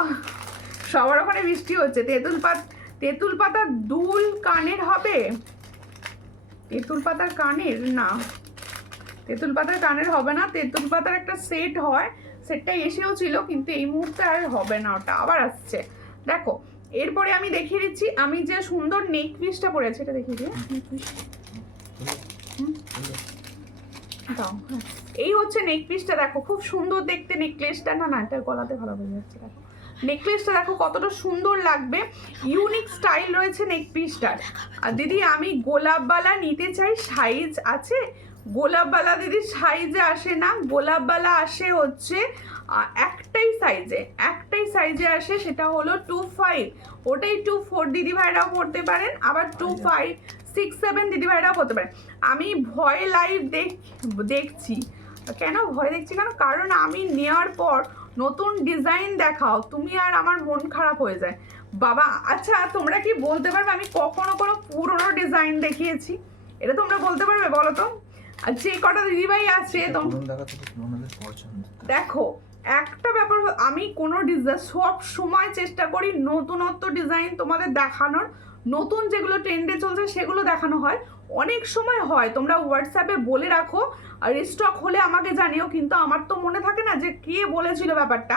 সবার ওখানে বৃষ্টি হচ্ছে। তেঁতুল পাতার দুল কানের হবে? তেঁতুল পাতার কানের না, তেঁতুল পাতার কানের হবে না, তেঁতুল পাতার একটা সেট হয়, সেটটা এসেও ছিল কিন্তু এই মুহূর্তে আর হবে না, ওটা আবার আসছে। দেখো এরপরে আমি দেখিয়ে দিচ্ছি, আমি যে সুন্দর নেক পিসটা পরেছি, এটা দেখিয়ে দিই। এই হচ্ছে নেক পিসটা, দেখো খুব সুন্দর দেখতে নেকলেসটা। না না এটা গলাতে ভালো বোঝা যাচ্ছে। দেখো নেকলেসটা দেখো কতটা সুন্দর লাগবে, ইউনিক স্টাইল রয়েছে নেক পিসটার। আর দিদি আমি গোলাপবালা নিতে চাই, সাইজ আছে? গোলাপবালা দিদি সাইজে আসে না, গোলাপবালা আসে হচ্ছে একটাই সাইজে আসে, সেটা হলো 25। ওটাই 24 দিদি ভাইরাও পড়তে পারেন, আবার 25, 6, 7 দিদি ভাইরাও পড়তে পারেন। আমি ভয়ে লাইভ দেখছি। কেন ভয় দেখছি কেন? কারণ আমি নেওয়ার পর নতুন ডিজাইন দেখাও তুমি, আর আমার মন খারাপ হয়ে যায় বাবা। আচ্ছা তোমরা কি বলতে পারবে আমি কখনো কোনো পুরনো ডিজাইন দেখিয়েছি? এটা তোমরা বলতে পারবে বলো তো? আর যে কটা দিদিভাই আছে দেখো একটা ব্যাপার আমি কোনো ডিজাইন সব সময় চেষ্টা করি নতুনত্ব ডিজাইন তোমাদের দেখানোর, নতুন যেগুলো ট্রেন্ডে চলছে সেগুলো দেখানো হয়। অনেক সময় হয় তোমরা হোয়াটসঅ্যাপে বলে রাখো আর রিস্টক হলে আমাকে জানিও, কিন্তু আমার তো মনে থাকে না যে কে বলেছিল ব্যাপারটা,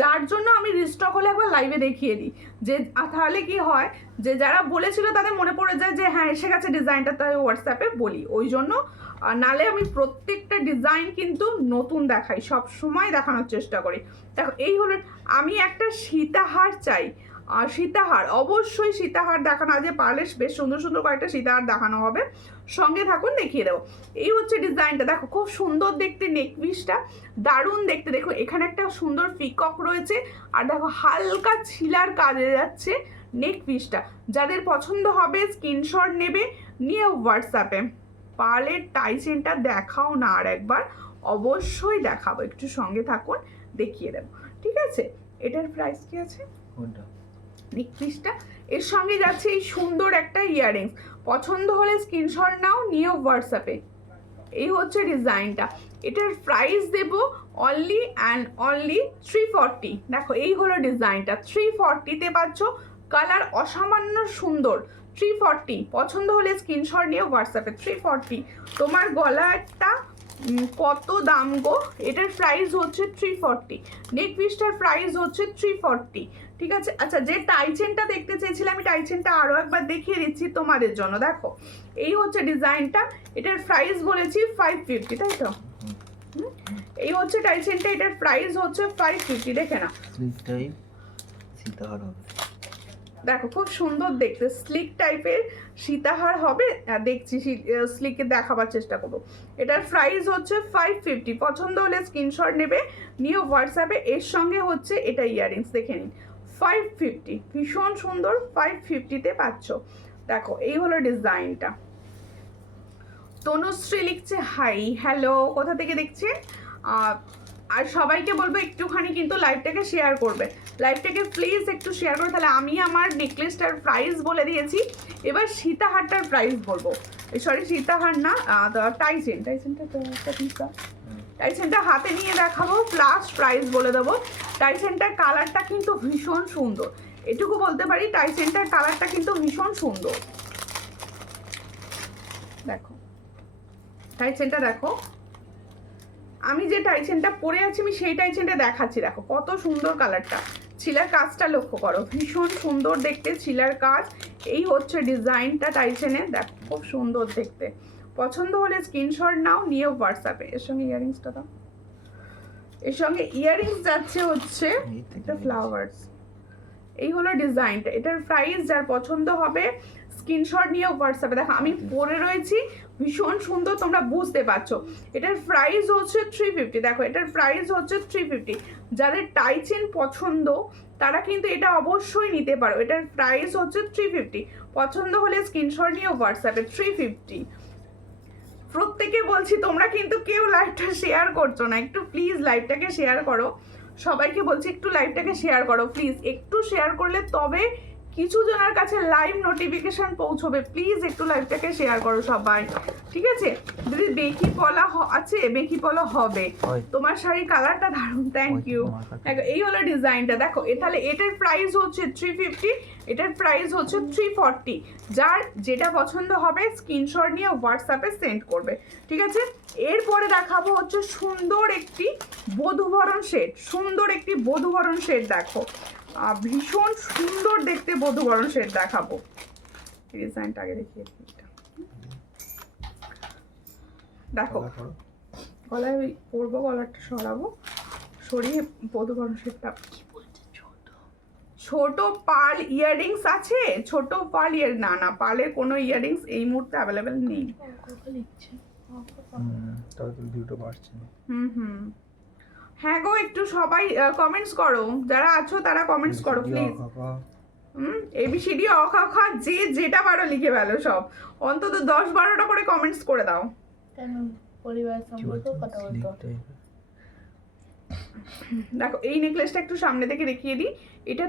যার জন্য আমি রিস্টক হলে একবার লাইভে দেখিয়ে দিই যে তাহলে কি হয় যে যারা বলেছিল তাদের মনে পড়ে যায় যে হ্যাঁ এসে গেছে ডিজাইনটা, তাই হোয়াটসঅ্যাপে বলি ওই জন্য। আর নালে আমি প্রত্যেকটা ডিজাইন কিন্তু নতুন দেখাই, সব সময় দেখানোর চেষ্টা করি। দেখো এই হলো, আমি একটা সীতাহার চাই, আর সীতাহার অবশ্যই সীতাহার দেখানো আছে, পারলে বেশ সুন্দর সুন্দর কয়েকটা সীতাহার দেখানো হবে, সঙ্গে থাকুন দেখিয়ে দেবো। এই হচ্ছে ডিজাইনটা, দেখো খুব সুন্দর দেখতে, নেক পিসটা দারুণ দেখতে। দেখো এখানে একটা সুন্দর পিকক রয়েছে, আর দেখো হালকা ছিলার কাজে যাচ্ছে নেক পিসটা। যাদের পছন্দ হবে স্ক্রিনশট নেবে, নিয়ে হোয়াটসঅ্যাপে পার্লের টাই চেনটা দেখাও না আর একবার, অবশ্যই দেখাবো, একটু সঙ্গে থাকুন দেখিয়ে দেবো, ঠিক আছে। এটার প্রাইস কি আছে? কোনটা? নেক পিসটা, এর সঙ্গে যাচ্ছে এই সুন্দর একটা ইয়াররিংস। পছন্দ হলে স্ক্রিনশট নাও, নিয়ে হোয়াটসঅ্যাপে। এই হচ্ছে ডিজাইনটা, এটার প্রাইস দেব অনলি অ্যান্ড অনলি 340। দেখো এই হলো ডিজাইনটা, 340-তে পাচ্ছ, কালার অসামান্য সুন্দর। 340 পছন্দ হলে স্ক্রিনশট নিয়ে হোয়াটসঅ্যাপে। 340 তোমার গলাটা কত দাম গো? এটার প্রাইস হচ্ছে 340, নেক পিসটার প্রাইস হচ্ছে 340, ঠিক আছে। আচ্ছা, যে টাই চেনটা দেখতে চেয়েছিলাম আমি টাই চেনটা আরও একবার দেখিয়ে দিচ্ছি তোমাদের জন্য। দেখো এই হচ্ছে ডিজাইনটা, এটার প্রাইস বলেছি 550, তাই তো? এই হচ্ছে টাই চেনটা, এটার প্রাইস হচ্ছে 550, দেখে না স্লিক টাইপ সীতাহার হবে। দেখো খুব সুন্দর দেখতে, স্লিক টাইপের সীতাহার হবে। দেখছি স্লিকে দেখাবার চেষ্টা করবো। এটার প্রাইস হচ্ছে 550, পছন্দ হলে স্ক্রিনশট নেবে, নিয়ে হোয়াটসঅ্যাপে। এর সঙ্গে হচ্ছে এটা ইয়াররিংস, দেখে নিন 550, ভীষণ সুন্দর, 550-তে পাচ্ছ। দেখো এই হলো ডিজাইনটা। তনুশ্রী লিখছে হাই, হ্যালো, কোথা থেকে দেখছে? আর সবাইকে বলবো একটুখানি কিন্তু লাইভটাকে শেয়ার করবে, লাইভটাকে প্লিজ একটু শেয়ার করো। তাহলে আমি আমার নেকলেসটার প্রাইস বলে দিয়েছি, এবার সীতাহারটার প্রাইস বলবো। সরি সীতাহার না, টাইসেনটা তো একটা পিসা, টাইসেনটা হাতে নিয়ে দেখাবো, প্লাস প্রাইস বলে দেবো। টাইসেনটার কালারটা কিন্তু ভীষণ সুন্দর, এটুকু বলতে পারি, টাইসেনটার কালারটা কিন্তু ভীষণ সুন্দর। দেখো টাইসেনটা দেখো, আমি যে টাইচেনটা পরে আছি আমি সেই টাইচেনটা দেখাচ্ছি, দেখো কত সুন্দর কালারটা। ছিলার কাজটা লক্ষ্য করো, ভীষণ সুন্দর দেখতে ছিলার কাজ। এই হচ্ছে ডিজাইনটা টাইচেনের, দেখো খুব সুন্দর দেখতে। পছন্দ হলে স্ক্রিনশট নাও, নিয়ে হোয়াটসঅ্যাপে। এর সঙ্গে ইয়াররিংসটা দাও, এর সঙ্গে ইয়াররিংস যাচ্ছে হচ্ছে একটা ফ্লাওয়ার্স। এই হলো ডিজাইনটা, এটার প্রাইস যার পছন্দ হবে স্ক্রিনশট নিয়ে হোয়াটসঅ্যাপে। দেখো আমি পরে রয়েছি, ভীষণ সুন্দর, তোমরা বুঝতে পারছো। এটার প্রাইস হচ্ছে 350, দেখো এটার প্রাইস হচ্ছে 350। যাদের টাই চেন পছন্দ তারা কিন্তু এটা অবশ্যই নিতে পারো, এটার প্রাইস হচ্ছে 350, পছন্দ হলে স্ক্রিনশট নিয়ে হোয়াটসঅ্যাপে। 350 প্রত্যেকে বলছি, তোমরা কিন্তু কেউ লাইভটা শেয়ার করছো না, একটু প্লিজ লাইভটাকে শেয়ার করো। সবাইকে বলছি একটু লাইভটাকে শেয়ার করো প্লিজ, একটু শেয়ার করলে তবে কিছু জনের কাছে লাইভ নোটিফিকেশন পৌঁছবে। প্লিজ একটু লাইভটাকে শেয়ার করো সবাই, ঠিক আছে। যদি বেকি পলা আছে, বেকি পলা হবে। তোমার শাড়ির কালারটা দারুণ, থ্যাংক ইউ। দেখো এই হলো ডিজাইনটা, দেখো তাহলে এটার প্রাইস হচ্ছে 350, এটার প্রাইস হচ্ছে 340। যার যেটা পছন্দ হবে স্ক্রিনশট নিয়ে হোয়াটসঅ্যাপে সেন্ড করবে, ঠিক আছে। এরপরে দেখাবো হচ্ছে সুন্দর একটি বধূবরণ সেট, সুন্দর একটি বধূবরণ সেট। দেখো ভীষণ সুন্দর দেখতে বধূবরণ সেট দেখাবো। ডিজাইনটা আগে দেখিয়ে দিই, দেখো গলায় পরবো, গলাটা সরাবো, সরিয়ে বধূবরণ সেটটা। ছোট পার্ল ইয়াররিংস আছে, ছোট পার্ল ইয়ার না না পার্লের কোনো ইয়াররিংস এই মুহূর্তে অ্যাভেলেবেল নেই। হ্যাঁ গো, একটু সবাই কমেন্টস করো, যারা আছো তারা কমেন্টস করো প্লিজ। এবিসিডি অ খ খ যে যেটা পারো লিখে ফেলো, সব অন্তত 10-12টা করে কমেন্টস করে দাও। পরিবার সম্পর্কে কথা বলতো। দেখো এই নেকলেসটা একটু সামনে থেকে দেখিয়ে দিই। এটা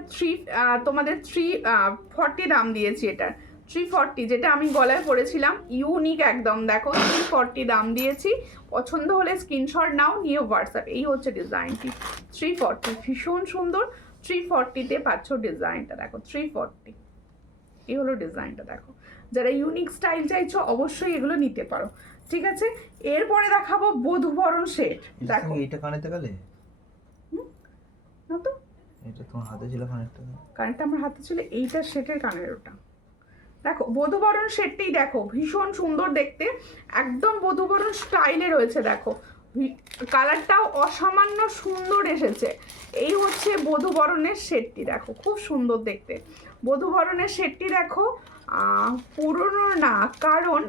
তোমাদের 340 দাম দিয়েছি, এটা 340, যেটা আমি গলায় পরেছিলাম, ইউনিক একদম। দেখো 340 দাম দিয়েছি। পছন্দ হলে স্ক্রিনশট নাও, নিয়ে হোয়াটসঅ্যাপ। এই হচ্ছে ডিজাইনটি 340, ভীষণ সুন্দর। 340-তে পাচ্ছ ডিজাইনটা, দেখো 340। এই হলো ডিজাইনটা, দেখো। যারা ইউনিক স্টাইল চাইছো অবশ্যই এগুলো নিতে পারো, ঠিক আছে। এরপরে দেখাবো বধূবরণ সেট। দেখো এইটা কানেতে গেলে না তো, এটা তোমার হাতে ছিল কানেরটা। কানেরটা আমার হাতে ছিল, এইটা সেটের কানের ওটা। দেখো বধূবরণ সেটটি দেখো, ভীষণ সুন্দর দেখতে, একদম বধূবরণ স্টাইলে রয়েছে। দেখো কালারটাও অসামান্য সুন্দর এসেছে। এই হচ্ছে বধূবরণের সেটটি, দেখো খুব সুন্দর দেখতে। বধূবরণের সেটটি দেখো, পুরনো না, কারণ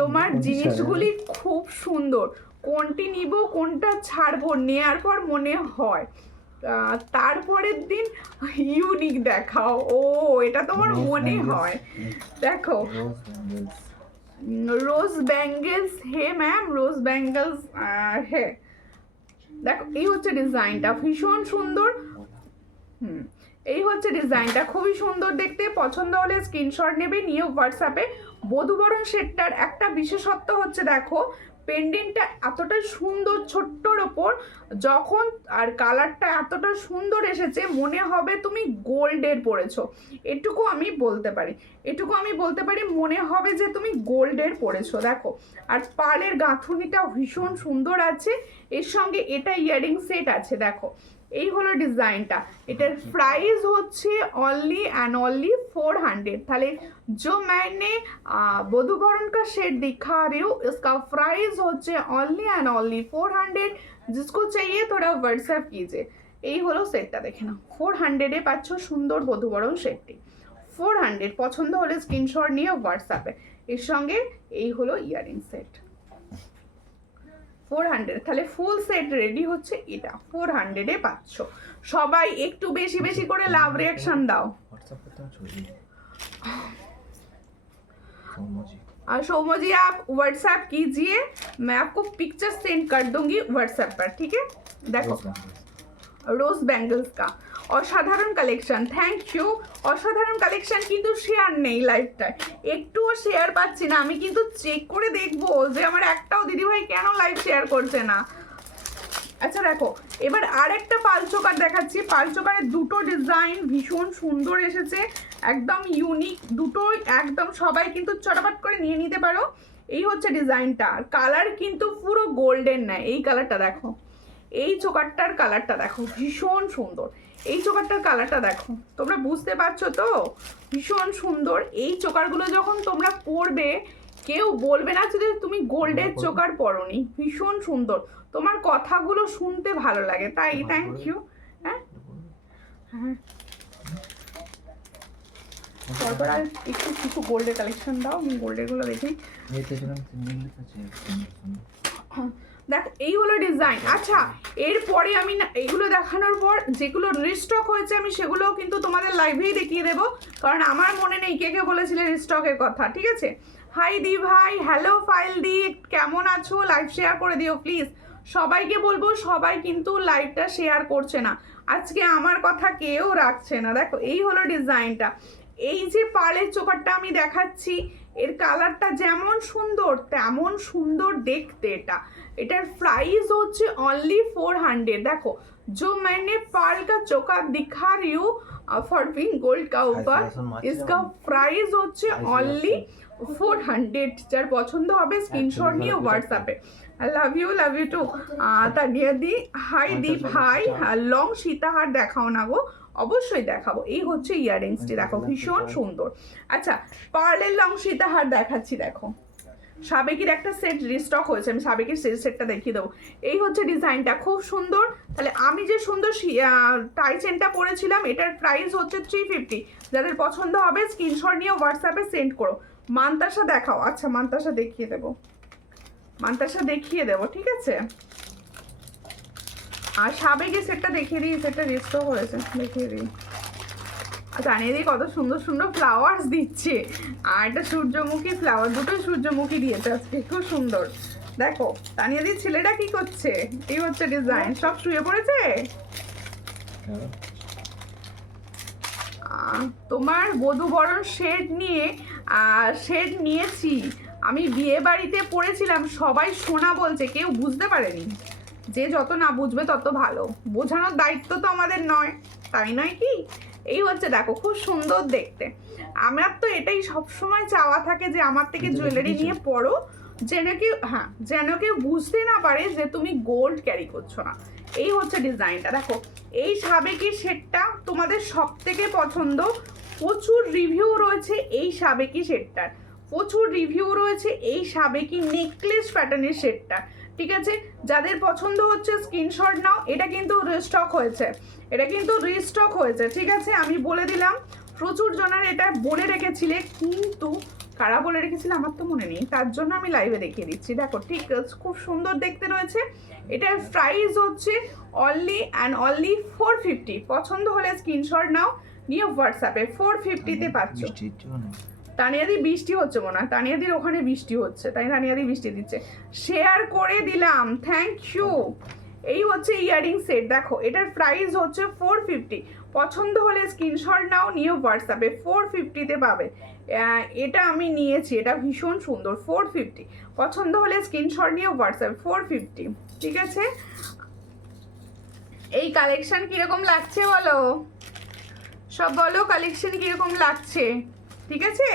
তোমার জিনিসগুলি খুব সুন্দর। কোনটি নিব কোনটা ছাড়বো নেয়ার পর মনে হয় তারপরের দিন ইউনিক দেখাও। ও এটা তোমার মনে হয়। দেখো রোজ ব্যাঙ্গেলস, হে ম্যাম, রোজ ব্যাঙ্গেলস, হে। দেখো এই হচ্ছে ডিজাইনটা, ভীষণ সুন্দর। এই হচ্ছে ডিজাইনটা, খুবই সুন্দর দেখতে। পছন্দ হলে স্ক্রিনশট নেবে, নিয়ে হোয়াটসঅ্যাপে। বধূবরণ সেটটার একটা বিশেষত্ব হচ্ছে, দেখো পেন্ডেন্টটা এতটা সুন্দর ছোট্টর ওপর, যখন আর কালারটা এতটা সুন্দর এসেছে মনে হবে তুমি গোল্ডের পরেছো। এটুকু আমি বলতে পারি, মনে হবে যে তুমি গোল্ডের পরেছো। দেখো আর পাড়ের গাঁথুনিটা ভীষণ সুন্দর আছে। এর সঙ্গে এটা ইয়ারিং সেট আছে। দেখো এই হলো ডিজাইনটা। এটার প্রাইস হচ্ছে অনলি অ্যান্ড অनली 400। তাহলে जो मैंने वधूवरण का सेट दिखा रही हूँ, इसका प्राइस হচ্ছে অনলি অ্যান্ড অনলি 400। जिसको चाहिए थोड़ा व्हाट्सएप कीजिए। এই হলো সেটটা, দেখে নাও 400-এ পাচ্ছ সুন্দর বধূবরণ সেটটি। 400 পছন্দ হলে স্ক্রিনশট নিয়ে হোয়াটসঅ্যাপে। এর সঙ্গে এই হলো ইয়ারিং সেট 400। তাহলে ফুল সেট রেডি হচ্ছে এটা, 400-এ পাচ্ছ। সবাই একটু বেশি বেশি করে লাভ রিঅ্যাকশন দাও। व्हाट्सएप पे तो छोड़ और सौम्य जी आप व्हाट्सएप कीजिए, मैं आपको पिक्चर सेंड कर दूंगी व्हाट्सएप पर, ठीक है। देखो रोज बैंगल्स का অসাধারণ কালেকশন, থ্যাংক ইউ। অসাধারণ কালেকশন, কিন্তু শেয়ার নেই লাইভটায়, একটুও শেয়ার পাচ্ছি না। আমি কিন্তু চেক করে দেখবো যে আমার একটাও দিদিভাই কেন লাইভ শেয়ার করছে না। আচ্ছা দেখো এবার আর একটা পাল চোকার দেখাচ্ছি। পাল চোকারের দুটো ডিজাইন ভীষণ সুন্দর এসেছে, একদম ইউনিক দুটোই, একদম সবাই কিন্তু চটাপট করে নিয়ে নিতে পারো। এই হচ্ছে ডিজাইনটা, কালার কিন্তু পুরো গোল্ডেন নেয়। এই কালারটা দেখো, এই চোকারটার কালারটা দেখো, ভীষণ সুন্দর। এই চোকারটার কালারটা দেখো, তোমরা বুঝতে পারছো তো, ভীষণ সুন্দর। এই চোকারগুলো যখন তোমরা পরবে কেউ বলবে না যে তুমি গোল্ডের চোকার পরোনি, ভীষণ সুন্দর। তোমার কথাগুলো শুনতে ভালো লাগে, তাই থ্যাংক ইউ। হ্যাঁ হ্যাঁ, তারপর আর একটু কিছু গোল্ডের কালেকশন দাও, আমি গোল্ডেরগুলো দেখি। দেখো এই হলো ডিজাইন। আচ্ছা এরপরে আমি না এইগুলো দেখানোর পর যেগুলো রিস্টক হয়েছে আমি সেগুলোও কিন্তু তোমাদের লাইভেই দেখিয়ে দেবো, কারণ আমার মনে নেই কে কে বলেছিলে রিস্টকের কথা, ঠিক আছে। হাই দি ভাই, হ্যালো ফাইল দি, কেমন আছো? লাইভ শেয়ার করে দিও প্লিজ। সবাইকে বলবো, সবাই কিন্তু লাইভটা শেয়ার করছে না, আজকে আমার কথা কেউ রাখছে না। দেখো এই হলো ডিজাইনটা। এই যে পাড়ের চোকারটা আমি দেখাচ্ছি, এর কালারটা যেমন সুন্দর তেমন সুন্দর দেখতে। এটার প্রাইস হচ্ছে অনলি 400। দেখো जो मैंने पार्ल का चोका दिखा रही हूँ फॉर पिंक गोल्ड का ऊपर, इसका प्राइस হচ্ছে অনলি 400। যার পছন্দ হবে স্ক্রিনশট নিয়ে হোয়াটসঅ্যাপে। Love you too. তানিয়া দি হাই দি ভাই, লং সীতাহার দেখাও না গো, অবশ্যই দেখাবো। এই হচ্ছে ইয়াররিংসটি, দেখো ভীষণ সুন্দর। আচ্ছা পার্লের লং সীতাহার দেখাচ্ছি। দেখো সাবেকির একটা সেট রিস্টক হয়েছে, আমি সাবেকির সেটটা দেখিয়ে দেবো। এই হচ্ছে ডিজাইনটা, খুব সুন্দর। তাহলে আমি যে সুন্দর টাই চেনটা পরেছিলাম, এটার প্রাইস হচ্ছে 350। যাদের পছন্দ হবে স্ক্রিনশট নিয়ে হোয়াটসঅ্যাপে সেন্ড করো। মান্তাসা দেখাও। আচ্ছা মান্তাসা দেখিয়ে দেবো, ঠিক আছে। আর সাবেকি সেটটা দেখিয়ে দিই, সেটটা রিস্টক হয়েছে, দেখিয়ে দিই। জানিয়ে দিই কত সুন্দর সুন্দর ফ্লাওয়ার্স দিচ্ছে, আর একটা সূর্যমুখী ফ্লাওয়ার, দুটোই সূর্যমুখী দিয়েছে আজকে, খুব সুন্দর। দেখো তানিয়া দি ছেলেটা কি করছে? এই হচ্ছে ডিজাইন, সব শুয়ে পড়েছে। তোমার বধূবরণ সেট নিয়েছি, আমি বিয়ে বাড়িতে পড়েছিলাম, সবাই সোনা বলছে, কেউ বুঝতে পারেনি। যে যত না বুঝবে তত ভালো, বোঝানোর দায়িত্ব তো আমাদের নয়, তাই নয় কি? এই হচ্ছে দেখো, খুব সুন্দর দেখতে। আমার তো এটাই সবসময় চাওয়া থাকে যে আমার থেকে জুয়েলারি নিয়ে পড়ো, যেন কেউ বুঝতে না পারে যে তুমি গোল্ড ক্যারি করছো না। এই হচ্ছে ডিজাইনটা দেখো। এই সাবেকি সেটটা তোমাদের সব থেকে পছন্দ, প্রচুর রিভিউ রয়েছে এই সাবেকি সেটটার, প্রচুর রিভিউ রয়েছে এই সাবেকি নেকলেস প্যাটার্নের সেটটা। ঠিক আছে, যাদের পছন্দ হচ্ছে স্ক্রিনশট নাও। এটা কিন্তু রিস্টক হয়েছে, ঠিক আছে, আমি বলে দিলাম। প্রচুর জনের এটা বলে রেখেছিলে, কিন্তু কারা বলে রেখেছিল আমার তো মনে নেই, তার জন্য আমি লাইভে দেখিয়ে দিচ্ছি। দেখো, ঠিক খুব সুন্দর দেখতে রয়েছে। এটার প্রাইস হচ্ছে অনলি 450। পছন্দ হলে স্ক্রিনশট নাও, নিয়ে হোয়াটসঅ্যাপে 450-তে পাচ্ছ। তানিয়াদি বৃষ্টি হচ্ছে মনে হয়, তানিয়াদির ওখানে বৃষ্টি হচ্ছে, তাই তানিয়াদি বৃষ্টি দিচ্ছে। শেয়ার করে দিলাম, থ্যাংক ইউ। এই হচ্ছে ইয়ারিং সেট, দেখো এটার প্রাইস হচ্ছে 450। পছন্দ হলে স্ক্রিনশট নাও, নিয়ে হোয়াটসঅ্যাপে 450-তে পাবে। এটা আমি নিয়েছি, এটা ভীষণ সুন্দর, 450। পছন্দ হলে স্ক্রিনশট নিয়ে হোয়াটসঅ্যাপে 450। ঠিক আছে, এই কালেকশন কিরকম লাগছে বলো, সব বলো কালেকশন কিরকম লাগছে। ঠিক আছে,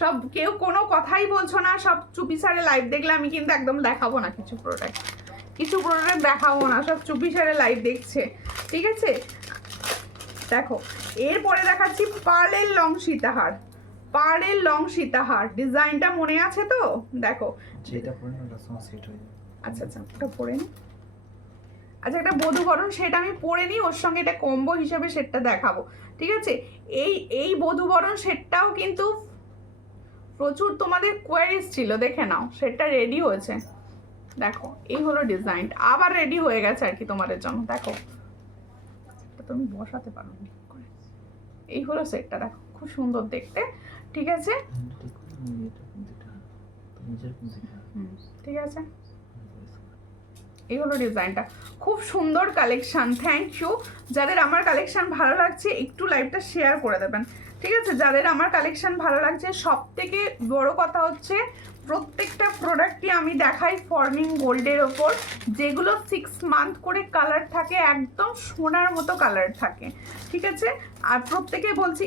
সব কেউ কোনো কথাই বলছো না, সব চুপি সারে লাইভ দেখলে আমি কিন্তু একদম দেখাবো না কিছু প্রোডাক্ট দেখাবো না, সব চুপি সারে লাইভ দেখছে। ঠিক আছে, দেখো এরপরে দেখাচ্ছি পার্লের লং সীতাহার। ডিজাইনটা মনে আছে তো? দেখো যেটা পরে না সময় সেট হয়ে যাবে। আচ্ছা, ওটা পরে নি। আচ্ছা, একটা বধূবরণ সেট আমি পরে নিই, ওর সঙ্গে এটা কম্বো হিসেবে সেটটা দেখাবো। ঠিক আছে, এই বধূবরণ সেটটাও কিন্তু প্রচুর তোমাদের কোয়ারিজ ছিল, দেখে নাও, সেটটা রেডি হয়েছে। দেখো এই হলো ডিজাইনটা, আবার রেডি হয়ে গেছে আর কি তোমাদের জন্য। দেখো তুমি বসাতে পারো, এই হলো সেটটা, দেখো খুব সুন্দর দেখতে। ঠিক আছে, ঠিক আছে, এই হলো ডিজাইনটা, খুব সুন্দর কালেকশন। Thank you. যাদের আমার কালেকশন ভালো লাগছে একটু লাইভটা শেয়ার করে দেবেন। ঠিক আছে, যাদের আমার কালেকশন ভালো লাগছে, সব থেকে বড় কথা হচ্ছে প্রত্যেকটা প্রোডাক্টই আমি দেখাই ফর্মিং গোল্ডের ওপর, যেগুলো 6 মান্থ করে কালার থাকে, একদম সোনার মতো কালার থাকে। ঠিক আছে, আর প্রত্যেকে বলছি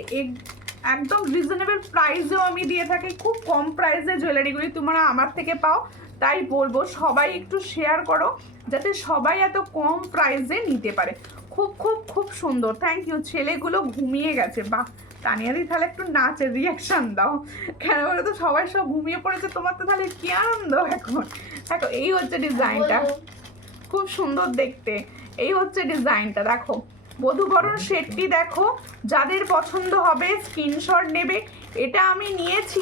একদম রিজনেবল প্রাইসেও আমি দিয়ে থাকি, খুব কম প্রাইসে জুয়েলারিগুলি তোমরা আমার থেকে পাও। তাই বলবো সবাই একটু শেয়ার করো, যাতে সবাই এত কম প্রাইসে নিতে পারে। খুব খুব খুব সুন্দর, থ্যাংক ইউ। ছেলেগুলো ঘুমিয়ে গেছে, বাহ তানিয়াদি, তাহলে একটু নাচের রিয়াকশন দাও, কেন বলো তো, সবাই সব ঘুমিয়ে পড়েছে, তোমার তো তাহলে কি আনন্দ এখন। দেখো এই হচ্ছে ডিজাইনটা, খুব সুন্দর দেখতে। এই হচ্ছে ডিজাইনটা, দেখো বধূবরণ সেটটি দেখো, যাদের পছন্দ হবে স্ক্রিনশট নেবে। এটা আমি নিয়েছি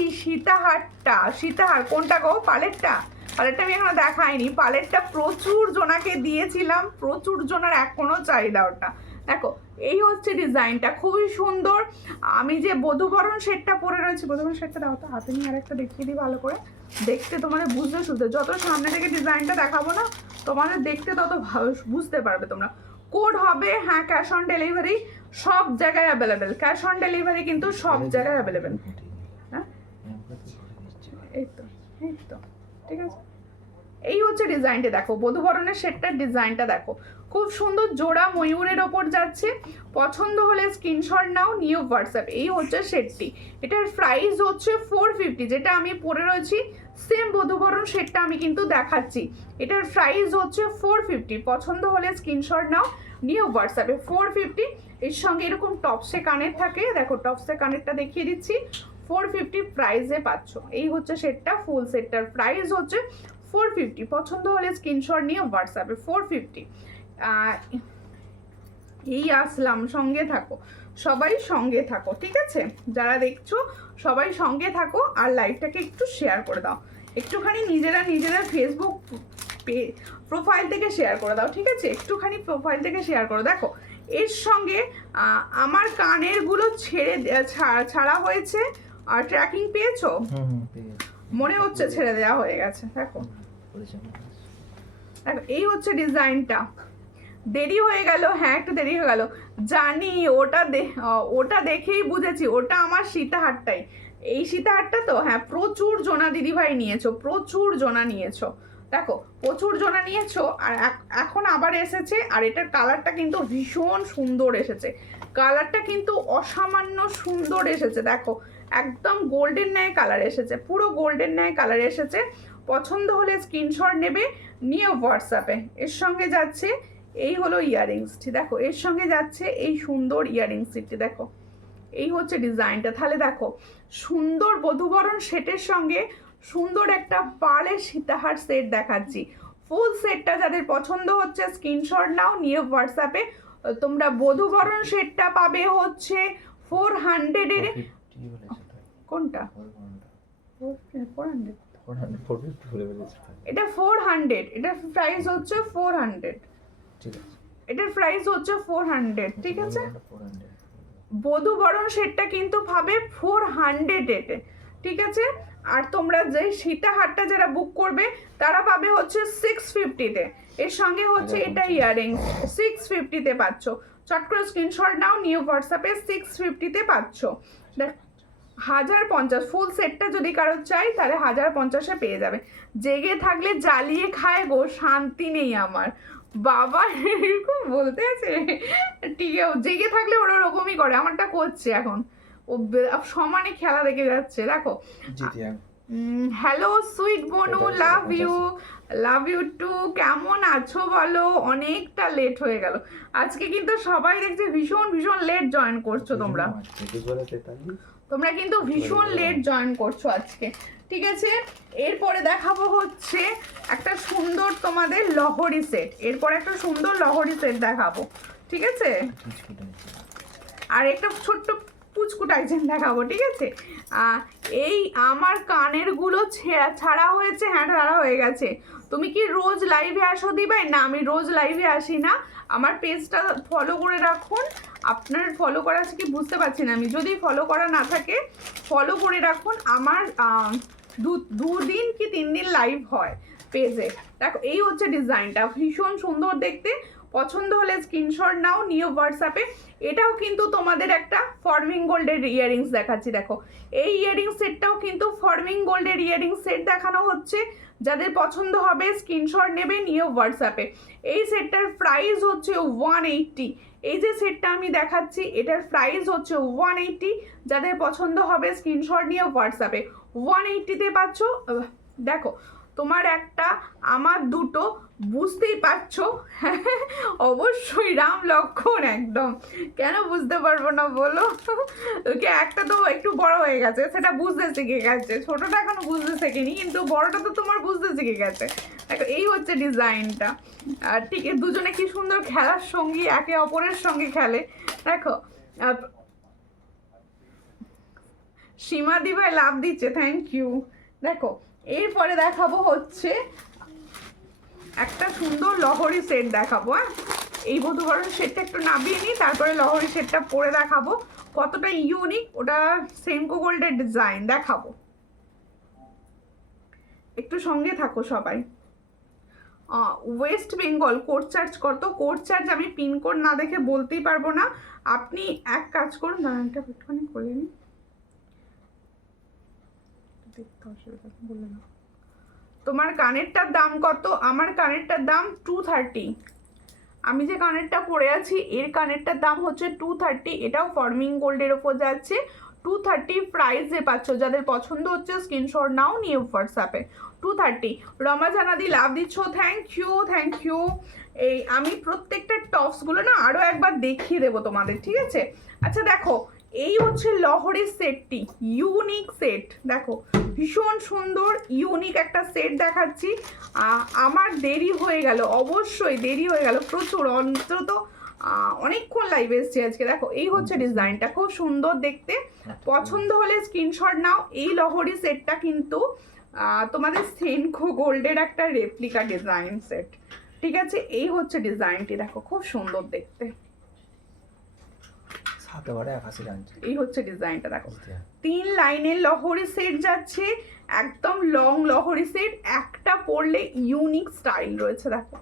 সীতাহার কোনটা গো? পালেরটা আমি এখনো দেখাইনি। পালেরটা প্রচুর জনাকে দিয়েছিলাম, প্রচুর জনার এখনো চাহিদা ওটা। দেখো এই হচ্ছে ডিজাইনটা, খুবই সুন্দর। আমি যে বধূবরণ সেটটা পরে রয়েছি, বধূবরণ সেটটা দাও তো হাতে নিয়ে, আরেকটা দেখিয়ে দিই ভালো করে, দেখতে তোমাদের বুঝতে শুনতে, যত সামনে থেকে ডিজাইনটা দেখাবো না তোমাদের দেখতে তত ভালো বুঝতে পারবে তোমরা। কোড হবে, হ্যাঁ ক্যাশ অন ডেলিভারি সব জায়গায় অ্যাভেলেবেল, ক্যাশ অন ডেলিভারি কিন্তু সব জায়গায় অ্যাভেলেবেল। হ্যাঁ এই তো ঠিক আছে, এই হচ্ছে ডিজাইনটা, দেখো বধূবরণের সেটটার ডিজাইনটা দেখো, খুব সুন্দর জোড়া ময়ূরের ওপর যাচ্ছে। পছন্দ হলে স্ক্রিনশট নাও, নিউ হোয়াটসঅ্যাপ। এই হচ্ছে সেটটি, এটার প্রাইস হচ্ছে 450, যেটা আমি পরে রয়েছি সেম বধূবরণ সেটটা আমি কিন্তু দেখাচ্ছি। এটার প্রাইস হচ্ছে 450। পছন্দ হলে স্ক্রিনশট নাও, নিউ হোয়াটসঅ্যাপে 450। এর সঙ্গে এরকম টপসে কানের থাকে, দেখো টপসে কানেরটা দেখিয়ে দিচ্ছি, 450 প্রাইসে পাচ্ছ। এই হচ্ছে সেটটা, ফুল সেটটার প্রাইস হচ্ছে 450। পছন্দ হলে স্ক্রিনশট নিয়ে হোয়াটসঅ্যাপে 450। এই আসলাম, সঙ্গে থাকো, সবাই সঙ্গে থাকো। ঠিক আছে, যারা দেখছো সবাই সঙ্গে থাকো, আর লাইভটাকে একটু শেয়ার করে দাও, একটুখানি নিজেরা ফেসবুক প্রোফাইল থেকে শেয়ার করে দাও। ঠিক আছে, একটুখানি প্রোফাইল থেকে শেয়ার করো। দেখো এর সঙ্গে আমার কানেরগুলো ছাড়া হয়েছে, আর ট্র্যাকিং পেয়েছো? মনে হচ্ছে ছেড়ে দেওয়া হয়ে গেছে। দেখো এই হচ্ছে ডিজাইনটা, দেরি হয়ে গেল, হ্যাঁ একটু দেরি হয়ে গেল জানি, ওটা দেখেই বুঝেছি ওটা আমার সীতাহারটাই। এই সীতাহারটা তো, হ্যাঁ প্রচুর জোনা দিদিভাই নিয়েছো, প্রচুর জোনা নিয়েছো, দেখো প্রচুর জোনা নিয়েছো। আর এখন আবার এসেছে, আর এটার কালারটা কিন্তু ভীষণ সুন্দর এসেছে, কালারটা কিন্তু অসামান্য সুন্দর এসেছে, দেখো একদম গোল্ডেন ন্যায় কালার এসেছে, পুরো গোল্ডেন ন্যায় কালার এসেছে। পছন্দ হলে স্ক্রিনশট নেবে, নিয়ে হোয়াটসঅ্যাপে। এর সঙ্গে যাচ্ছে এই হলো ইয়াররিংসটি, দেখো এর সঙ্গে যাচ্ছে এই সুন্দর ইয়াররিংসটি, দেখো এই হচ্ছে ডিজাইনটা। তাহলে দেখো সুন্দর বধূবরণ সেটের সঙ্গে সুন্দর একটা পার্লের সীতাহার সেট দেখাচ্ছি। ফুল সেটটা যাদের পছন্দ হচ্ছে স্ক্রিনশট নাও, নিয়ে হোয়াটসঅ্যাপে। তোমরা বধূবরণ সেটটা পাবে হচ্ছে 400 এর। কোনটা? 400। এটা 400, এটার প্রাইস হচ্ছে 400, এটার প্রাইস হচ্ছে 400, ঠিক আছে। বধূবরণ সেটটা কিন্তু পাবে 400 এতে, ঠিক আছে। আর তোমরা যে সীতাহারটা যারা বুক করবে তারা পাবে হচ্ছে 650-তে। এর সঙ্গে হচ্ছে এটা ইয়াররিংস 650-তে পাচ্ছ। চট করে স্ক্রিনশট নাও, নিউ হোয়াটসঅ্যাপে 650-তে পাচ্ছ। দেখ 1050 ফুল সেটটা যদি কারো চাই তাহলে 1050-এ পেয়ে যাবে। জেগে থাকলে জ্বালিয়ে খায় গো, শান্তি নেই আমার বাবা, এরকম বলতে আছে। ঠিক আছে, জেগে থাকলে ওরা ওরকমই করে, আমারটা করছে এখন, ও সমানে খেলা দেখে যাচ্ছে, দেখো। হ্যালো সুইট বনু, লাভ ইউ টু। কেমন আছো বলো? অনেকটা লেট হয়ে গেল আজকে, কিন্তু সবাই দেখছে ভীষণ ভীষণ লেট জয়েন করছো তোমরা, তোমরা কিন্তু ভীষণ লেট জয়েন করছো আজকে, ঠিক আছে। এরপরে দেখাবো হচ্ছে একটা সুন্দর তোমাদের লহরি সেট, এরপরে একটা সুন্দর লহরি সেট দেখাবো, ঠিক আছে। আর একটা ছোট্ট পুচকু টাইজেন দেখাবো, ঠিক আছে। এই আমার কানের গুলো ছাড়া হয়েছে, হ্যাঁ ছাড়া হয়ে গেছে। তুমি কি রোজ লাইভে আসো দিবাই? না, আমি রোজ লাইভে আসি না, আমার পেজটা ফলো করে রাখুন। আপনার ফলো করা আছে কি বুঝতে পারছি না আমি, যদি ফলো করা না থাকে ফলো করে রাখুন। আমার 2 দিন কি 3 দিন লাইভ হয় পেজে। দেখো এই হচ্ছে ডিজাইনটা, ভীষণ সুন্দর দেখতে। পছন্দ হলে স্ক্রিনশট নাও, নিউ হোয়াটসঅ্যাপে। এটাও কিন্তু তোমাদের একটা ফর্মিং গোল্ডের ইয়াররিংস দেখাচ্ছি, দেখো এই ইয়াররিংস সেটটাও কিন্তু ফর্মিং গোল্ডের ইয়াররিংস সেট দেখানো হচ্ছে। যাদের পছন্দ হবে স্ক্রিনশট নেবে, নিয়ে হোয়াটসঅ্যাপে। এই সেটটার প্রাইস হচ্ছে 180, এই যে সেটটা আমি দেখাচ্ছি এটার প্রাইস হচ্ছে 180। যাদের পছন্দ হবে স্ক্রিনশট নিয়ে হোয়াটসঅ্যাপে 180-তে পাচ্ছ। দেখো তোমার একটা আমার দুটো, বুঝতেই পারছো অবশ্যই রাম লক্ষণ, একদম কেন বুঝতে পারবো না বলো। ওকে একটা তো একটু বড় হয়ে গেছে, সেটা বুঝতে শিখে গেছে, ছোটটা এখনো বুঝতে শেখেনি, কিন্তু বড়টা তো তোমার বুঝতে শিখে গেছে। দেখো এই হচ্ছে ডিজাইনটা, আর ঠিক দুজনে কি সুন্দর খেলার সঙ্গী, একে অপরের সঙ্গে খেলে, দেখো। সীমা দিভাই লাভ দিচ্ছে, থ্যাংক ইউ। দেখো এরপরে দেখাবো হচ্ছে একটা সুন্দর লহরি সেট দেখাবো। হ্যাঁ, এই বধূবরণ সেটটা একটু নামিয়ে নিই, তারপরে লহরি সেটটা পরে দেখাবো কতটা ইউনিক, ওটা সেনকো গোল্ডের ডিজাইন দেখাবো। একটু সঙ্গে থাকো সবাই। ওয়েস্ট বেঙ্গল কোড চার্জ কত? কোড চার্জ আমি পিনকোড না দেখে বলতেই পারবো না। আপনি এক কাজ করুন, নারায়ণটা একটুখানি করে নিন, দেখতে অসুবিধা বলে না। তোমার কানেরটার দাম কত? আমার কানেরটার দাম 230। আমি যে কানেরটা পরে আছি এর কানেরটার দাম হচ্ছে 230, এটাও ফর্মিং গোল্ডের ওপর যাচ্ছে। 230 প্রাইসে পাচ্ছ। যাদের পছন্দ হচ্ছে স্ক্রিনশট নাও, নিয়ে হোয়াটসঅ্যাপে 230। রমা জানাদি লাভ দিচ্ছ, থ্যাংক ইউ। এই আমি প্রত্যেকটা টপসগুলো না আরও একবার দেখিয়ে দেবো তোমাদের, ঠিক আছে। আচ্ছা দেখো এই হচ্ছে লহরির সেটটি, ইউনিক সেট, দেখো ভীষণ সুন্দর ইউনিক একটা সেট দেখাচ্ছি। আমার দেরি হয়ে গেল, অবশ্যই দেরি হয়ে গেল প্রচুর, অন্তত অনেকক্ষণ লাইভে এসেছি আজকে। দেখো এই হচ্ছে ডিজাইনটা, খুব সুন্দর দেখতে। পছন্দ হলে স্ক্রিনশট নাও। এই লহরি সেটটা কিন্তু তোমাদের সেনকো গোল্ডের একটা রেপ্লিকা ডিজাইন সেট, ঠিক আছে। এই হচ্ছে ডিজাইনটি, দেখো খুব সুন্দর দেখতে। এই হচ্ছে ডিজাইনটা, দেখো 3 লাইনের লহরি সেট যাচ্ছে, একদম লং লহরি সেট, একটা পরলে ইউনিক স্টাইল রয়েছে। দেখো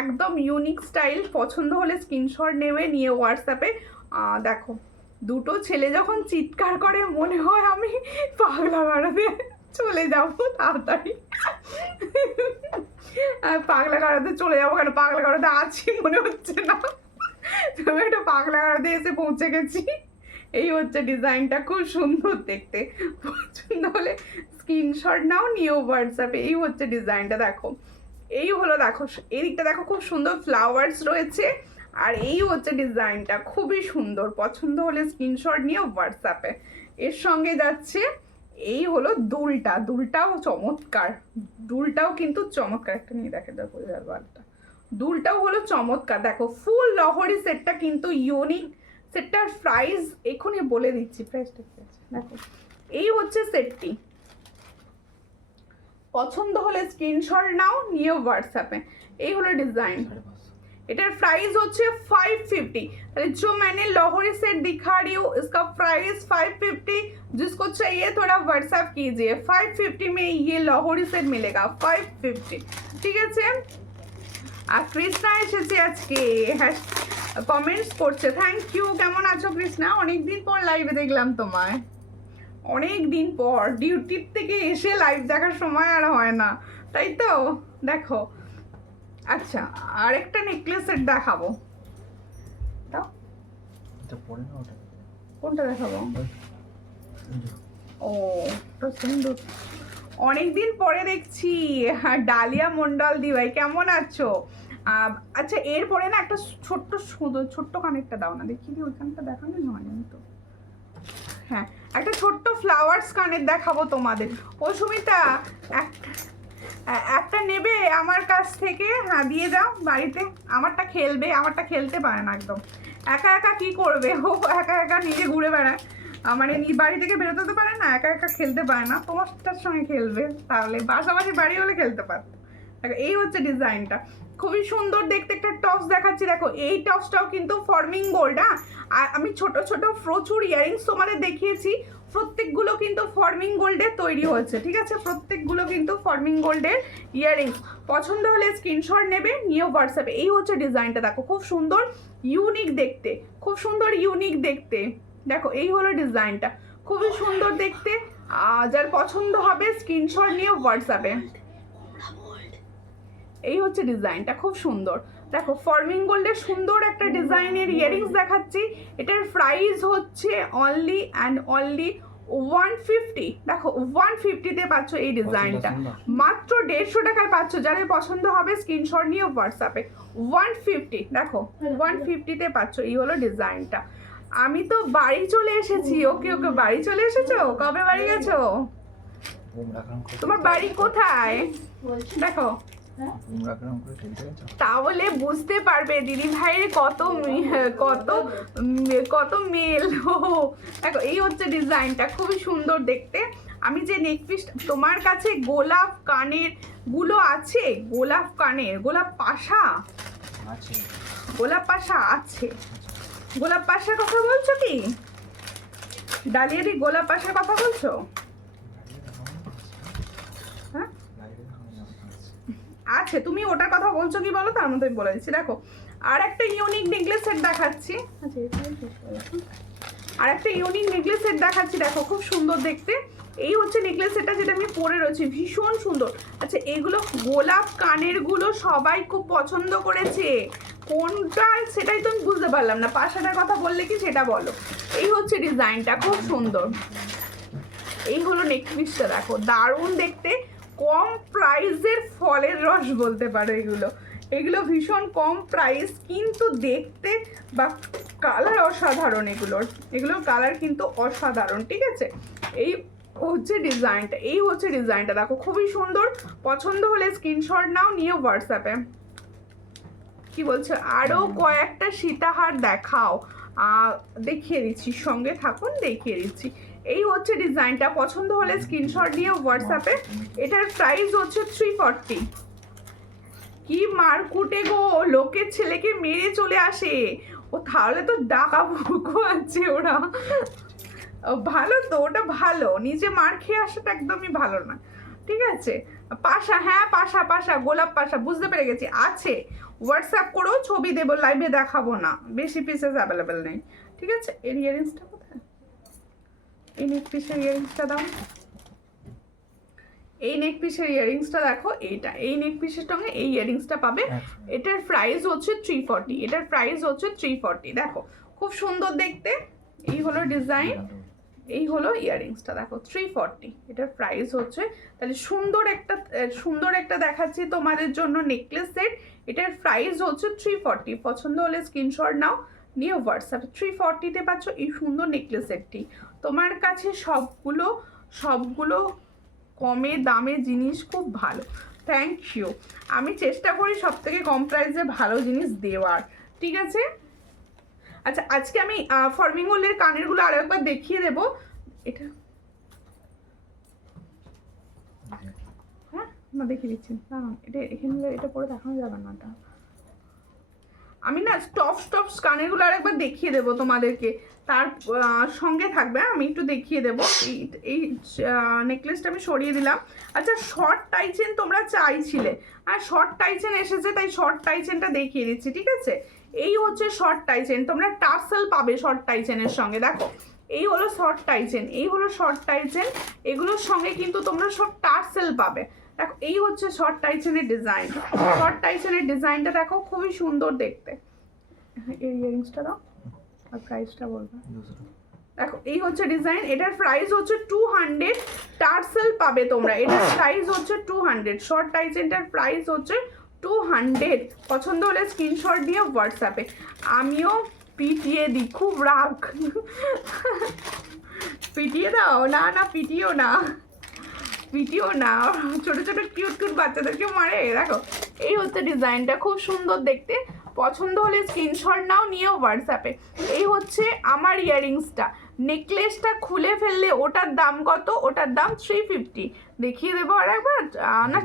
একদম ইউনিক স্টাইল। পছন্দ হলে স্ক্রিনশট নেবে, নিয়ে হোয়াটসঅ্যাপে দেখো। দুটো ছেলে যখন চিৎকার করে মনে হয় আমি পাগলা গাড়াতে চলে যাবো তাড়াতাড়ি। পাগলা গাড়াতে চলে যাবো কেন, পাগলা গাড়াতে আছি মনে হচ্ছে না। আমি একটা পাগলা গাড়াতে এসে পৌঁছে গেছি। এই হচ্ছে ডিজাইনটা, খুব সুন্দর দেখতে। পছন্দ হলে স্ক্রিনশট নাও, নিও হোয়াটসঅ্যাপে। এই হচ্ছে ডিজাইনটা দেখো। এই হলো দেখো, এদিকটা দেখো খুব সুন্দর ফ্লাওয়ার্স রয়েছে। আর এই হচ্ছে ডিজাইনটা, খুবই সুন্দর। পছন্দ হলে স্ক্রিনশট নিয়ে হোয়াটসঅ্যাপে। এর সঙ্গে যাচ্ছে এই হলো দুলটা, দুলটাও চমৎকার, দুলটাও কিন্তু চমৎকার। একটা নিয়ে দেখে দেখো বালটা, দুলটাও হলো চমৎকার। দেখো ফুল লহরি সেটটা কিন্তু ইউনিক। সেটটার প্রাইস এখনই বলে দিচ্ছি, প্রাইসটা কি আছে দেখো। এই হচ্ছে সেটটি, পছন্দ হলে স্ক্রিনশট নাও, নিয়ে হোয়াটসঅ্যাপে। এই হলো ডিজাইন। 550। इटर प्राइस होचे 550। जो मैंने लाहौरी सेट दिखा रही हूँ इसका प्राइस 550। जिसको चाहिए थोड़ा व्हाट्सएप कीजिए। 550 में ये लाहौरी सेट मिलेगा 550। ठीक है। আর কৃষ্ণা এসেছে আজকে, কমেন্টস করছে। Thank you. কেমন আছো কৃষ্ণা? অনেকদিন পর লাইভে দেখলাম তোমায়, অনেক দিন পর। ডিউটির থেকে এসে লাইভ দেখার সময় আর হয় না, তাই তো। দেখো আচ্ছা, আরেকটা নেকলেস সেট দেখাবো। দাও, এটা পরে না ওটা। কোনটা দেখাবো? এই যে, ও তো সুন্দর, অনেকদিন পরে দেখছি। হ্যাঁ, ডালিয়া মন্ডল দি ভাই কেমন আছো? আচ্ছা, এরপরে না একটা ছোট্ট সুন্দর ছোট্ট কানেরটা দাও না, দেখি দি ওইখানটা দেখানো হয়নি তো। হ্যাঁ, একটা ছোট্ট ফ্লাওয়ার্স কানের দেখাবো তোমাদের। ও সুমিতা, একটা নেবে আমার কাছ থেকে? হ্যাঁ দিয়ে দাও বাড়িতে। আমারটা খেলবে, আমারটা খেলতে পারে না একদম। একা একা কি করবে ও, একা একা নিজে ঘুরে বেড়ায়, মানে বাড়ি থেকে বেরোতে তো পারে না, একা একা খেলতে পারে না। তোমারটার সঙ্গে খেলবে, তাহলে পাশাপাশি বাড়ি হলে খেলতে পারতো। দেখো এই হচ্ছে ডিজাইনটা, খুবই সুন্দর দেখতে। একটা টপস দেখাচ্ছি দেখো, এই টপসটাও কিন্তু ফর্মিং গোল্ড। হ্যাঁ, আর আমি ছোট ছোট প্রচুর ইয়ারিংস তোমাদের দেখিয়েছি, প্রত্যেকগুলো কিন্তু ফর্মিং গোল্ডের তৈরি হয়েছে। ঠিক আছে, প্রত্যেকগুলো কিন্তু ফর্মিং গোল্ডের ইয়ারিংস। পছন্দ হলে স্ক্রিনশট নেবে, নিয়ে হোয়াটসঅ্যাপে। এই হচ্ছে ডিজাইনটা দেখো, খুব সুন্দর ইউনিক দেখতে, খুব সুন্দর ইউনিক দেখতে। দেখো এই হলো ডিজাইনটা, খুবই সুন্দর দেখতে। যার পছন্দ হবে স্ক্রিনশট নিয়ে হোয়াটসঅ্যাপে। এই হচ্ছে ডিজাইনটা, খুব সুন্দর। দেখো ফর্মিং গোল্ডের সুন্দর একটা ডিজাইনের ইয়ারিংস দেখাচ্ছি। এটার প্রাইস হচ্ছে অনলি অ্যান্ড অনলি 150। দেখো 150-তে পাচ্ছ এই ডিজাইনটা, মাত্র 150 টাকায় পাচ্ছ। যাদের পছন্দ হবে স্ক্রিনশট নিয়ে হোয়াটসঅ্যাপে। 150, দেখো 150-তে পাচ্ছ। এই হলো ডিজাইনটা। আমি তো বাড়ি চলে এসেছি। ওকে ওকে, বাড়ি চলে এসেছো? কবে বাড়ি গেছো? তোমার বাড়ি কোথায়? দেখো তাহলে বুঝতে পারবে দিদি ভাইয়ের কত কত কত মেল। দেখো এই হচ্ছে ডিজাইনটা, খুবই সুন্দর দেখতে। আমি যে নেকপিস, তোমার কাছে গোলাপ কানের গুলো আছে? গোলাপ কানের, গোলাপ পাশা আছে, গোলাপ পাশা আছে। গোলাপ পাশার কথা বলছো কি? ডালিয়ারি গোলাপ পাশার কথা বলছো? হ্যাঁ আছে, তুমি ওটার কথা বলছো কি বলো, তার মধ্যে আমি বলে দিচ্ছি। দেখো আর একটা ইউনিক নেকলেস সেট দেখাচ্ছি। আর একটা ইউনিক নেকলেস সেট দেখাচ্ছি, দেখো খুব সুন্দর দেখতে। এই হচ্ছে নেকলেস সেটটা, যেটা আমি পরে রয়েছি, ভীষণ সুন্দর। আচ্ছা, এগুলো গোলাপ কানের গুলো সবাই খুব পছন্দ করেছে। কোনটা সেটাই তো আমি বুঝতে পারলাম না, পাশাটার কথা বললে কি সেটা বলো। এই হচ্ছে ডিজাইনটা, খুব সুন্দর। এই হলো নেকপিসটা, দেখো দারুণ দেখতে। কম প্রাইসের ফলের রস বলতে পারো এগুলো। এগুলো ভীষণ কম প্রাইস, কিন্তু দেখতে বা কালার অসাধারণ। এগুলোর কালার কিন্তু অসাধারণ। ঠিক আছে, এই হচ্ছে ডিজাইনটা, এই হচ্ছে ডিজাইনটা দেখো, খুবই সুন্দর। পছন্দ হলে স্ক্রিনশট নাও, নিয়ে হোয়াটসঅ্যাপে। কি বলছো? আরো কয়েকটা সীতাহার দেখাও। দেখিয়ে দিচ্ছি, সঙ্গে থাকুন, দেখিয়ে দিচ্ছি। এই হচ্ছে ডিজাইনটা, পছন্দ হলে স্ক্রিনশট নিয়ে হোয়াটসঅ্যাপে। এটার প্রাইস হচ্ছে 340। কি মারকুটে গো, লোকের ছেলেকে মেরে চলে আসে ও, তাহলে তো ডাকা বুকো আছে ওরা। ভালো তো, ওটা ভালো, নিজে মার খেয়ে আসাটা একদমই ভালো না। ঠিক আছে, পাশা, হ্যাঁ পাশা, পাশা গোলাপ পাশা, বুঝতে পেরে গেছি আছে। হোয়াটসঅ্যাপ করো, ছবি দেবো, লাইভে দেখাবো না, বেশি পিসেস অ্যাভেলেবেল নেই, ঠিক আছে। এর ইয়ারিংসটা কোথায়? এই নেক পিসের ইয়ারিংসটা দাও। এই নেক পিসের ইয়ারিংসটা দেখো, এইটা এই নেক পিসের সঙ্গে এই ইয়ারিংসটা পাবে। এটার প্রাইস হচ্ছে 340, এটার প্রাইস হচ্ছে 340। দেখো খুব সুন্দর দেখতে, এই হলো ডিজাইন, এই হলো ইয়ারিংসটা, দেখো 340 এটার প্রাইস হচ্ছে। তাহলে সুন্দর একটা দেখাচ্ছি তোমাদের জন্য নেকলেস সেট, এটার প্রাইস হচ্ছে 340। পছন্দ হলে স্ক্রিনশট নাও, নিয়ে হোয়াটসঅ্যাপে 340-তে পাচ্ছ এই সুন্দর নেকলেস সেটটি। তোমার কাছে সবগুলো কমে দামে জিনিস, খুব ভালো, থ্যাংক ইউ। আমি চেষ্টা করি সব থেকে কম প্রাইসে ভালো জিনিস দেওয়ার, ঠিক আছে। আচ্ছা আজকে আমি ফর্মিংলের কানেরগুলো আরো একবার দেখিয়ে দেবো। এটা হ্যাঁ না দেখিয়ে দিচ্ছি, না এটা এখানে এটা পরে দেখানো যাবে না। এটা আমি না স্টপস কানেরগুলো আর একবার দেখিয়ে দেবো তোমাদেরকে, তার সঙ্গে থাকবে। আমি একটু দেখিয়ে দেবো। এই নেকলেসটা আমি সরিয়ে দিলাম। আচ্ছা শর্ট টাইচেন তোমরা চাইছিলে, আর শর্ট টাইচেন এসেছে, তাই শর্ট টাইচেনটা দেখিয়ে দিচ্ছি, ঠিক আছে। এই হচ্ছে শর্ট টাইচেন, তোমরা টার্সেল পাবে শর্ট টাইচেনের সঙ্গে। দেখো এই হলো শর্ট টাইচেন, এই হলো শর্ট টাইচেন, এগুলোর সঙ্গে কিন্তু তোমরা সব টার্সেল পাবে। দেখো এই হচ্ছে শর্ট টাইচেনের ডিজাইন, শর্ট টাইচেনের ডিজাইনটা দেখো খুবই সুন্দর দেখতে। এর ইয়ারিংসটা দাও আর প্রাইসটা বলবে। দেখো এই হচ্ছে ডিজাইন, এটার প্রাইস হচ্ছে 200, টার্সেল পাবে তোমরা, এটার প্রাইস হচ্ছে 200। শর্ট টাইচেনটার প্রাইস হচ্ছে 200। পছন্দ হলে স্ক্রিনশট দিয়ে হোয়াটসঅ্যাপে। আমিও পিটিয়ে দিই, খুব রাগ। পিটিয়ে দাও, না পিটিও না, ছোট কিউট বাচ্চাদেরকে মারে। দেখো এই হচ্ছে ডিজাইনটা, খুব সুন্দর দেখতে। পছন্দ হলে স্ক্রিনশট নাও, নিয়ে হোয়াটসঅ্যাপে। এই হচ্ছে আমার ইয়ারিংসটা, নেকলেসটা খুলে ফেললে ওটার দাম কত? ওটার দাম 350। দেখিয়ে দেবো আর একবার, না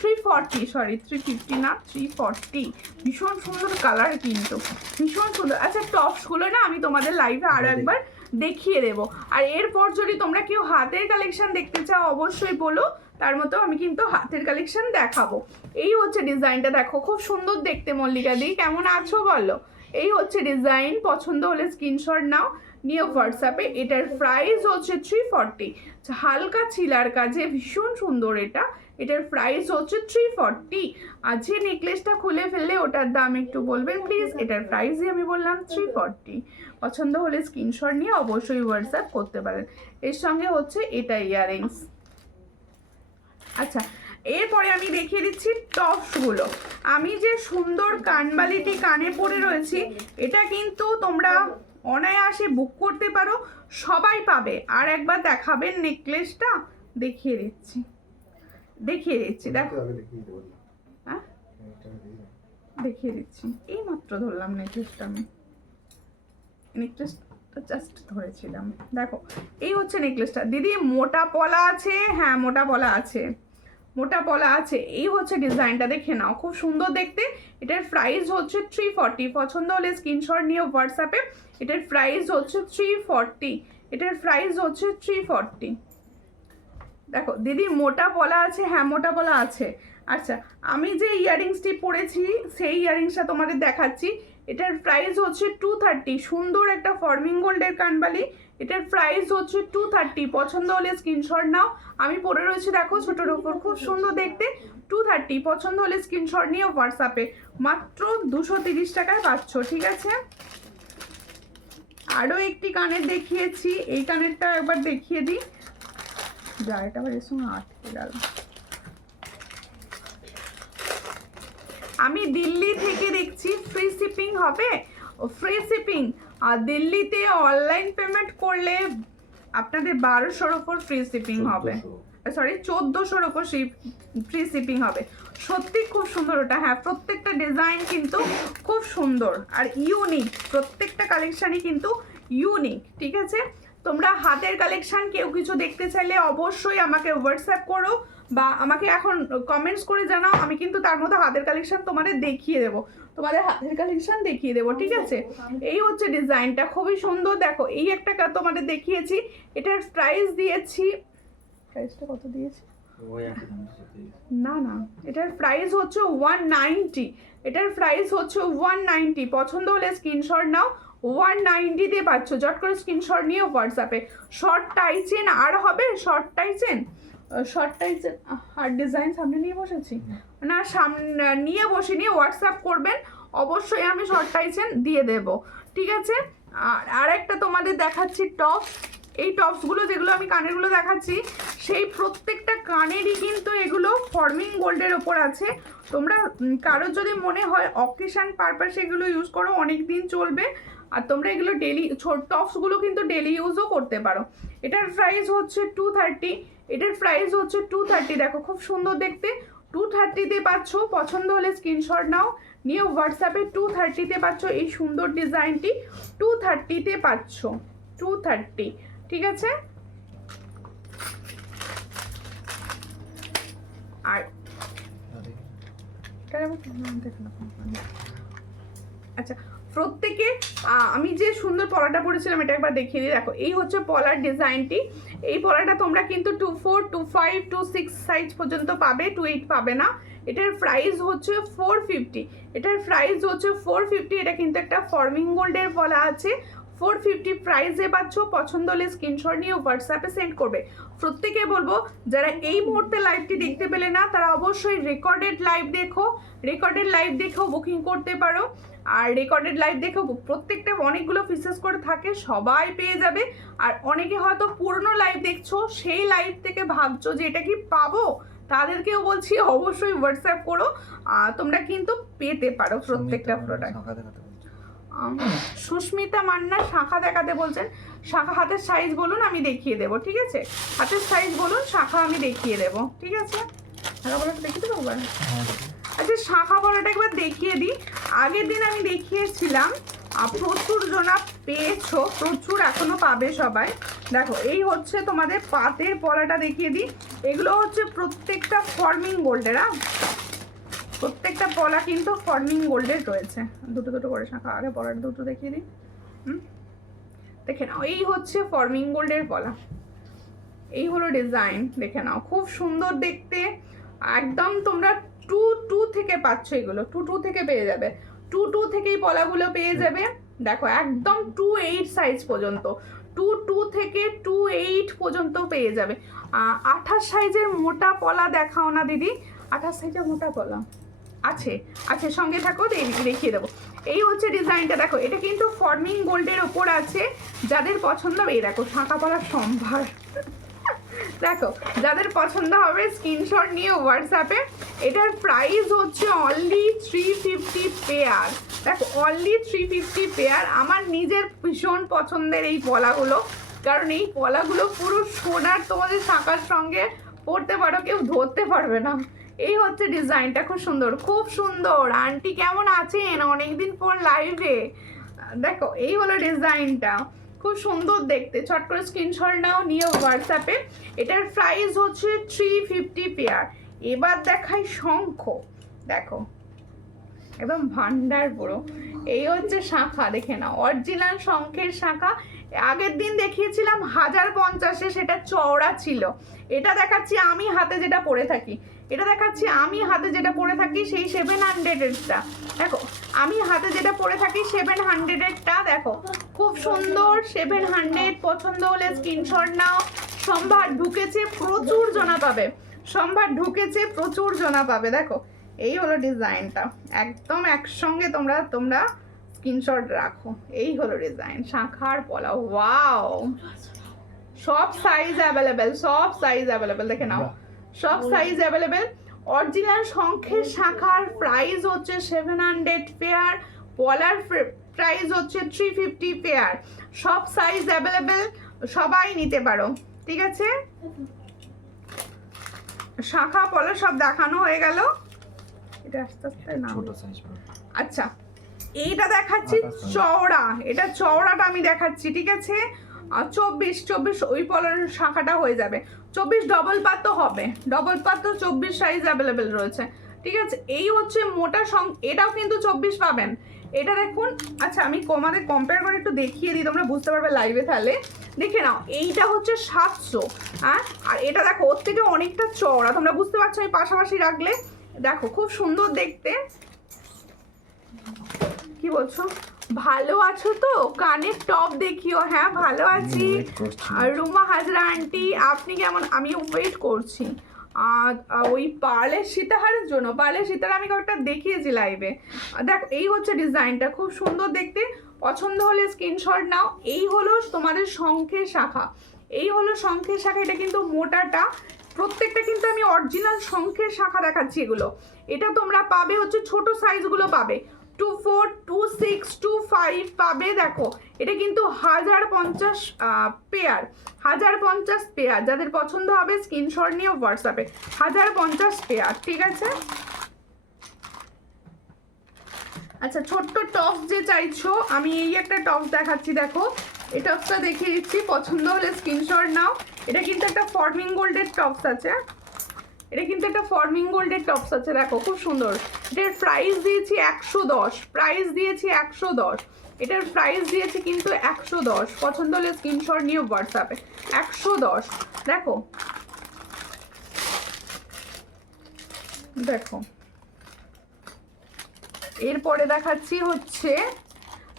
340, সরি 350 না 340। ভীষণ সুন্দর কালার কিন্তু, ভীষণ সুন্দর। আচ্ছা টপসগুলো না আমি তোমাদের লাইভে আরও একবার দেখিয়ে দেবো। আর এরপর যদি তোমরা কেউ হাতের কালেকশন দেখতে চাও অবশ্যই বলো, তার মতো আমি কিন্তু হাতের কালেকশন দেখাবো। এই হচ্ছে ডিজাইনটা, দেখো খুব সুন্দর দেখতে। মল্লিকা দি কেমন আছো বলো। এই হচ্ছে ডিজাইন, পছন্দ হলে স্ক্রিনশট নাও, নিয়ে হোয়াটসঅ্যাপে। এটার প্রাইস হচ্ছে 340, হালকা ছিলার কাজে, ভীষণ সুন্দর এটা। এটার প্রাইস হচ্ছে 340। আর যে নেকলেসটা খুলে ফেললে ওটার দাম একটু বলবেন প্লিজ। এটার প্রাইসই আমি বললাম 340। পছন্দ হলে স্ক্রিনশট নিয়ে অবশ্যই হোয়াটসঅ্যাপ করতে পারেন। এর সঙ্গে হচ্ছে এটা ইয়ারিংস। আচ্ছা এরপরে আমি দেখিয়ে দিচ্ছি টপসগুলো। আমি যে সুন্দর কানবালিটি কানে পরে রয়েছি, এটা কিন্তু তোমরা অনায়াসে বুক করতে পারো, সবাই পাবে। আর একবার দেখাবেন নেকলেসটা, দেখিয়ে দিচ্ছি দেখো, হ্যাঁ দেখিয়ে দিচ্ছি। এই মাত্র ধরলাম নেকলেসটা, আমি নেকলেসটা জাস্ট ধরেছিলাম। দেখো এই হচ্ছে নেকলেসটা। দিদি মোটা পলা আছে? হ্যাঁ মোটা পলা আছে। এই হচ্ছে ডিজাইনটা, দেখে নাও, খুব সুন্দর দেখতে। এটার প্রাইস হচ্ছে 340। পছন্দ হলে স্ক্রিনশট নিয়ে হোয়াটসঅ্যাপে। এটার প্রাইস হচ্ছে 340, এটার প্রাইস হচ্ছে 340। দেখো দিদি মোটা পলা আছে? হ্যাঁ মোটা পলা আছে। আচ্ছা আমি যে ইয়ারিংসটি পরেছি সেই ইয়ারিংসটা তোমাদের দেখাচ্ছি। এটার প্রাইস হচ্ছে 230, সুন্দর একটা ফর্মিং গোল্ডের কানবালি। এটার প্রাইস হচ্ছে 230। পছন্দ হলে স্ক্রিনশট নাও। আমি পরে রয়েছি দেখো ছোটোর উপর, খুব সুন্দর দেখতে। 230, পছন্দ হলে স্ক্রিনশট নিয়ে হোয়াটসঅ্যাপে। মাত্র 230 টাকায় পাচ্ছ, ঠিক আছে। আরও একটি কানের দেখিয়েছি, এই কানেরটা একবার দেখিয়ে দিই। যা এটা আবার এর সঙ্গে আটকে গেল। আমি দিল্লি থেকে দেখছি, ফ্রি শিপিং হবে? Free shipping. আর দিল্লিতে অনলাইন পেমেন্ট করলে আপনাদের 1200-র ওপর ফ্রি শিপিং হবে, সরি 1400-র ওপর ফ্রি শিপিং হবে। সত্যি খুব সুন্দর ওটা, হ্যাঁ প্রত্যেকটা ডিজাইন কিন্তু খুব সুন্দর আর ইউনিক, প্রত্যেকটা কালেকশানই কিন্তু ইউনিক, ঠিক আছে। তোমরা হাতের কালেকশান কেউ কিছু দেখতে চাইলে অবশ্যই আমাকে হোয়াটসঅ্যাপ করো বা আমাকে এখন কমেন্টস করে জানাও, আমি কিন্তু তার মধ্যে হাতের কালেকশান তোমাদের দেখিয়ে দেবো, ঠিক আছে। এই হচ্ছে ডিজাইনটা, খুবই সুন্দর। দেখো এই একটা তোমাদের দেখিয়েছি, এটার প্রাইস দিয়েছি, প্রাইসটা কত দিয়েছি? না এটার প্রাইস হচ্ছে 190। এটার প্রাইস হচ্ছে 190, পছন্দ হলে স্ক্রিনশট নাও, 190 দিয়ে পাচ্ছ, জট করে স্ক্রিনশট নিয়ে হোয়াটসঅ্যাপে। শর্ট টাই চেন আর হবে, শর্ট টাই চেন আর ডিজাইন সামনে নিয়ে বসেছি না, সামনে নিয়ে বসে নিয়ে হোয়াটসঅ্যাপ করবেন, অবশ্যই আমি শর্ট টাই চেন দিয়ে দেব, ঠিক আছে। আর একটা তোমাদের দেখাচ্ছি টপ, এই টপসগুলো যেগুলো আমি কানেরগুলো দেখাচ্ছি, সেই প্রত্যেকটা কানেরই কিন্তু এগুলো ফর্মিং গোল্ডের ওপর আছে। তোমরা কারোর যদি মনে হয় অকেশন পারপাস এগুলো ইউজ করো, অনেক দিন চলবে, আর তোমরা এগুলো ডেলি টপসগুলো কিন্তু ডেলি ইউজও করতে পারো। এটার প্রাইস হচ্ছে 230, এটার প্রাইস হচ্ছে 230, দেখো খুব সুন্দর দেখতে, 230-তে পাচ্ছ, পছন্দ হলে স্ক্রিনশট নাও, নিয়ে হোয়াটসঅ্যাপে 230-তে পাচ্ছ এই সুন্দর ডিজাইনটি, 230-তে পাচ্ছ, 230, ঠিক আছে। আর আচ্ছা, প্রত্যেকে আমি যে সুন্দর পলাটা পরেছিলাম এটা একবার দেখিয়ে দিই, দেখো এই হচ্ছে পলার ডিজাইনটি। এই পলাটা তোমরা কিন্তু 24, 25, 26 সাইজ পর্যন্ত পাবে, 28 পাবে না। এটার প্রাইস হচ্ছে 450, এটার প্রাইস হচ্ছে 450, এটা কিন্তু একটা ফর্মিং গোল্ডের পলা আছে, 450 প্রাইসে পাচ্ছ, পছন্দ হলে স্ক্রিনশট নিয়ে হোয়াটসঅ্যাপে সেন্ড করবে। প্রত্যেকে বলবো যারা এই মুহূর্তে লাইভটি দেখতে পেলে না তারা অবশ্যই রেকর্ডেড লাইভ দেখো, রেকর্ডেড লাইভ দেখেও বুকিং করতে পারো। আর রেকর্ডেড লাইভ দেখেও প্রত্যেকটা অনেকগুলো ফিচার্স করে থাকে, সবাই পেয়ে যাবে। আর অনেকে হয়তো পুরনো লাইভ দেখছো, সেই লাইভ থেকে ভাবছো যে এটা কি পাবো, তাদেরকেও বলছি অবশ্যই হোয়াটসঅ্যাপ করো, তোমরা কিন্তু পেতে পারো প্রত্যেকটা প্রোডাক্ট। সুস্মিতা মান্না শাখা দেখাতে বলছেন, শাখা হাতের সাইজ বলুন আমি দেখিয়ে দেবো, ঠিক আছে, হাতের সাইজ বলুন, শাখা আমি দেখিয়ে দেবো, ঠিক আছে। শাখা বলাটা দেখিয়ে দেবো একবার। আচ্ছা, শাখা বলাটা একবার দেখিয়ে দিই, আগের দিন আমি দেখিয়েছিলাম, প্রচুর জনা পেয়েছো, প্রচুর এখনো পাবে সবাই। দেখো এই হচ্ছে তোমাদের পাতের পলাটা দেখিয়ে দিই, এগুলো হচ্ছে প্রত্যেকটা ফর্মিং গোল্ডের, প্রত্যেকটা পলা কিন্তু ফর্মিং গোল্ডের রয়েছে, দুটো দুটো করে শাখা, আগে পলাটা দুটো দেখিয়ে দিই, দেখে নাও এই হচ্ছে ফর্মিং গোল্ডের পলা, এই হলো ডিজাইন, দেখে নাও খুব সুন্দর দেখতে, একদম তোমরা 22 থেকে পাচ্ছ, এগুলো 22 থেকে পেয়ে যাবে, 22 থেকেই পলাগুলো পেয়ে যাবে। দেখো একদম 28 সাইজ পর্যন্ত, 22 থেকে 28 পর্যন্ত পেয়ে যাবে। 28 সাইজের মোটা পলা দেখাও না দিদি, 28 সাইজের মোটা পলা আছে, আছে সঙ্গে থাকো, দেখিয়ে দেবো। এই হচ্ছে ডিজাইনটা, দেখো এটা কিন্তু ফর্মিং গোল্ডের ওপর আছে, যাদের পছন্দ হবে, এই দেখো শাঁখা পলার সম্ভার, দেখো যাদের পছন্দ হবে স্ক্রিনশট নিয়ে হোয়াটসঅ্যাপে। এটার প্রাইস হচ্ছে অনলি 350 পেয়ার, দেখো অনলি 350 পেয়ার। আমার নিজের ভীষণ পছন্দের এই পলাগুলো, কারণ এই পলাগুলো পুরো সোনার, তোমাদের শাঁখার সঙ্গে পরতে পারো, কেউ ধরতে পারবে না। এই হচ্ছে ডিজাইনটা, খুব সুন্দর, খুব সুন্দর। আন্টি কেমন আছেন, অনেকদিন পর লাইভে, দেখো এই হলো ডিজাইনটা, খুব সুন্দর দেখতে। চট করে স্ক্রিনশট নাও, নিয়ে হোয়াটসঅ্যাপে। এটার প্রাইস হচ্ছে 350 পেয়ার। এবার দেখাই শঙ্খ, দেখো একদম ভান্ডার পুরো, এই হচ্ছে শাঁখা, দেখে নাও অরিজিনাল শঙ্খের শাঁখা। আগের দিন দেখিয়েছিলাম 1050-এ, সেটা চওড়া ছিল। এটা দেখাচ্ছি আমি হাতে যেটা পরে থাকি, এটা দেখাচ্ছি আমি হাতে যেটা পরে থাকি, সেই 700-এরটা। দেখো আমি হাতে যেটা পরে থাকি 700-এরটা, দেখো খুব সুন্দর 700। পছন্দ হলে স্ক্রিনশট নাও। সম্ভার ঢুকেছে, প্রচুর জনা পাবে, সম্ভার ঢুকেছে, প্রচুর জনা পাবে। দেখো এই হলো ডিজাইনটা, একদম একসঙ্গে তোমরা স্ক্রিনশট রাখো। এই হলো ডিজাইন, শাঁখার পলা, ওয়াও, সব সাইজ অ্যাভেলেবেল, সব সাইজ অ্যাভেলেবেল, দেখে নাও সব সাইজ অ্যাভেলেবেল। অরিজিনাল শঙ্খের শাঁখার প্রাইস হচ্ছে 700 পেয়ার, পলার প্রাইস হচ্ছে 350 পেয়ার, সব সাইজ অ্যাভেলেবেল, সবাই নিতে পারো, ঠিক আছে। শাঁখা পলা সব দেখানো হয়ে গেল, এটা আস্তে আস্তে না, ছোট সাইজ। আচ্ছা এইটা দেখাচ্ছি চওড়া, এটা চওড়াটা আমি দেখাচ্ছি, ঠিক আছে। 24 ওই পলার শাখাটা হয়ে যাবে, 24 ডবল পাত তো হবে, ডবল পাত তো 24 সাইজ অ্যাভেলেবেল রয়েছে, ঠিক আছে। এই হচ্ছে মোটা এটাও কিন্তু 24 পাবেন, এটা দেখুন। আচ্ছা আমি তোমাদের কম্পেয়ার করে একটু দেখিয়ে দিই, তোমরা বুঝতে পারবে লাইভে, তাহলে দেখে নাও। এইটা হচ্ছে 700, হ্যাঁ, আর এটা দেখো ওর থেকে অনেকটা চওড়া, তোমরা বুঝতে পারছো, আমি পাশাপাশি রাখলে দেখো খুব সুন্দর দেখতে, কি বলছো? ভালো আছো তো? কানের টপ দেখিও। হ্যাঁ ভালো আছি। wait করছি। আর রুমা হাজরা আন্টি আপনি কেমন? আমি ওয়েট করছি। আর ওই পার্লের সীতাহারের জন্য, পার্লের সীতাহার আমি কয়েকটা দেখিয়েছি লাইভে। দেখো এই হচ্ছে ডিজাইনটা, খুব সুন্দর দেখতে। পছন্দ হলে স্ক্রিনশট নাও। এই হলো তোমাদের শঙ্খের শাখা, এই হলো শঙ্খের শাখা। এটা কিন্তু মোটাটা, প্রত্যেকটা কিন্তু আমি অরিজিনাল শঙ্খের শাখা দেখাচ্ছি এগুলো। এটা তোমরা পাবে হচ্ছে ছোট সাইজগুলো পাবে 24, 26, 25 পাবে। দেখো এটা কিন্তু 1050 পেয়ার, 1050 পেয়ার। যাদের পছন্দ হবে স্ক্রিনশট নিয়ে হোয়াটসঅ্যাপে 1050 পেয়ার, ঠিক আছে? আচ্ছা ছোট্ট টপস যে চাইছো, আমি এই একটা টপস দেখাচ্ছি। দেখো এই টপসটা দেখিয়ে দিচ্ছি, পছন্দ হলে স্ক্রিনশট নাও। এটা কিন্তু একটা ফর্মিং গোল্ডের টপস আছে, এটা কিন্তু একটা ফর্মিং গোল্ডের টপস আছে। দেখো খুব সুন্দর। এটার প্রাইস দিয়েছি 110, প্রাইস দিয়েছি 110, এটার প্রাইস দিয়েছি কিন্তু 110। পছন্দ হলে স্ক্রিনশট নিয়ে হোয়াটসঅ্যাপে 110। দেখো দেখো এরপরে দেখাচ্ছি হচ্ছে,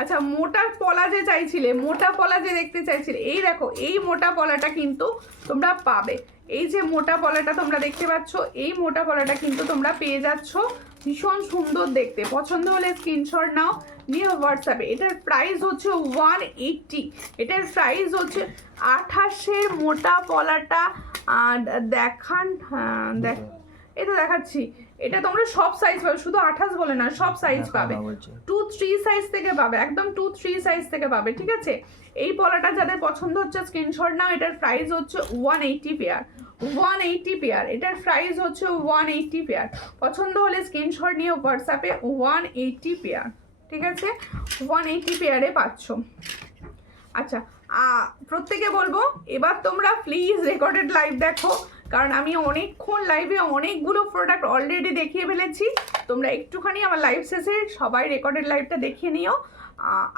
আচ্ছা মোটা পলা যে চাইছিলে, মোটা পলা যে দেখতে চাইছিলে, এই দেখো এই মোটা পলাটা কিন্তু তোমরা পাবে। এই যে মোটা পলাটা তোমরা দেখতে পাচ্ছ, এই মোটা পলাটা কিন্তু তোমরা পেয়ে যাচ্ছ। ভীষণ সুন্দর দেখতে। পছন্দ হলে স্ক্রিনশট নাও নিয়ে হোয়াটসঅ্যাপে। এটার প্রাইস হচ্ছে 180, এটার প্রাইস হচ্ছে 28-এর মোটা পলাটা। দেখান, হ্যাঁ দেখ এই তো দেখাচ্ছি। এটা তোমরা সব সাইজ পাবে, শুধু 28 বলে না, সব সাইজ পাবে। 2-3 সাইজ থেকে পাবে, একদম 2-3 সাইজ থেকে পাবে, ঠিক আছে? এই পলাটা যাদের পছন্দ হচ্ছে স্ক্রিনশট নাও। এটার প্রাইস হচ্ছে 180 পেয়ার, 180 পেয়ার। এটার প্রাইস হচ্ছে 180 পেয়ার। পছন্দ হলে স্ক্রিনশট নিয়ে হোয়াটসঅ্যাপে 180 পেয়ার, ঠিক আছে? 180 পেয়ারে পাচ্ছ। আচ্ছা প্রত্যেকে বলবো এবার তোমরা প্লিজ রেকর্ডেড লাইভ দেখো, কারণ আমি অনেকক্ষণ লাইভে অনেকগুলো প্রোডাক্ট অলরেডি দেখিয়ে ফেলেছি। তোমরা একটুখানি আমার লাইভ শেষে সবাই রেকর্ডেড লাইভটা দেখিয়ে নিও।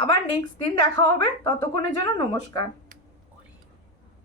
আবার নেক্সট দিন দেখা হবে, ততক্ষণের জন্য নমস্কার।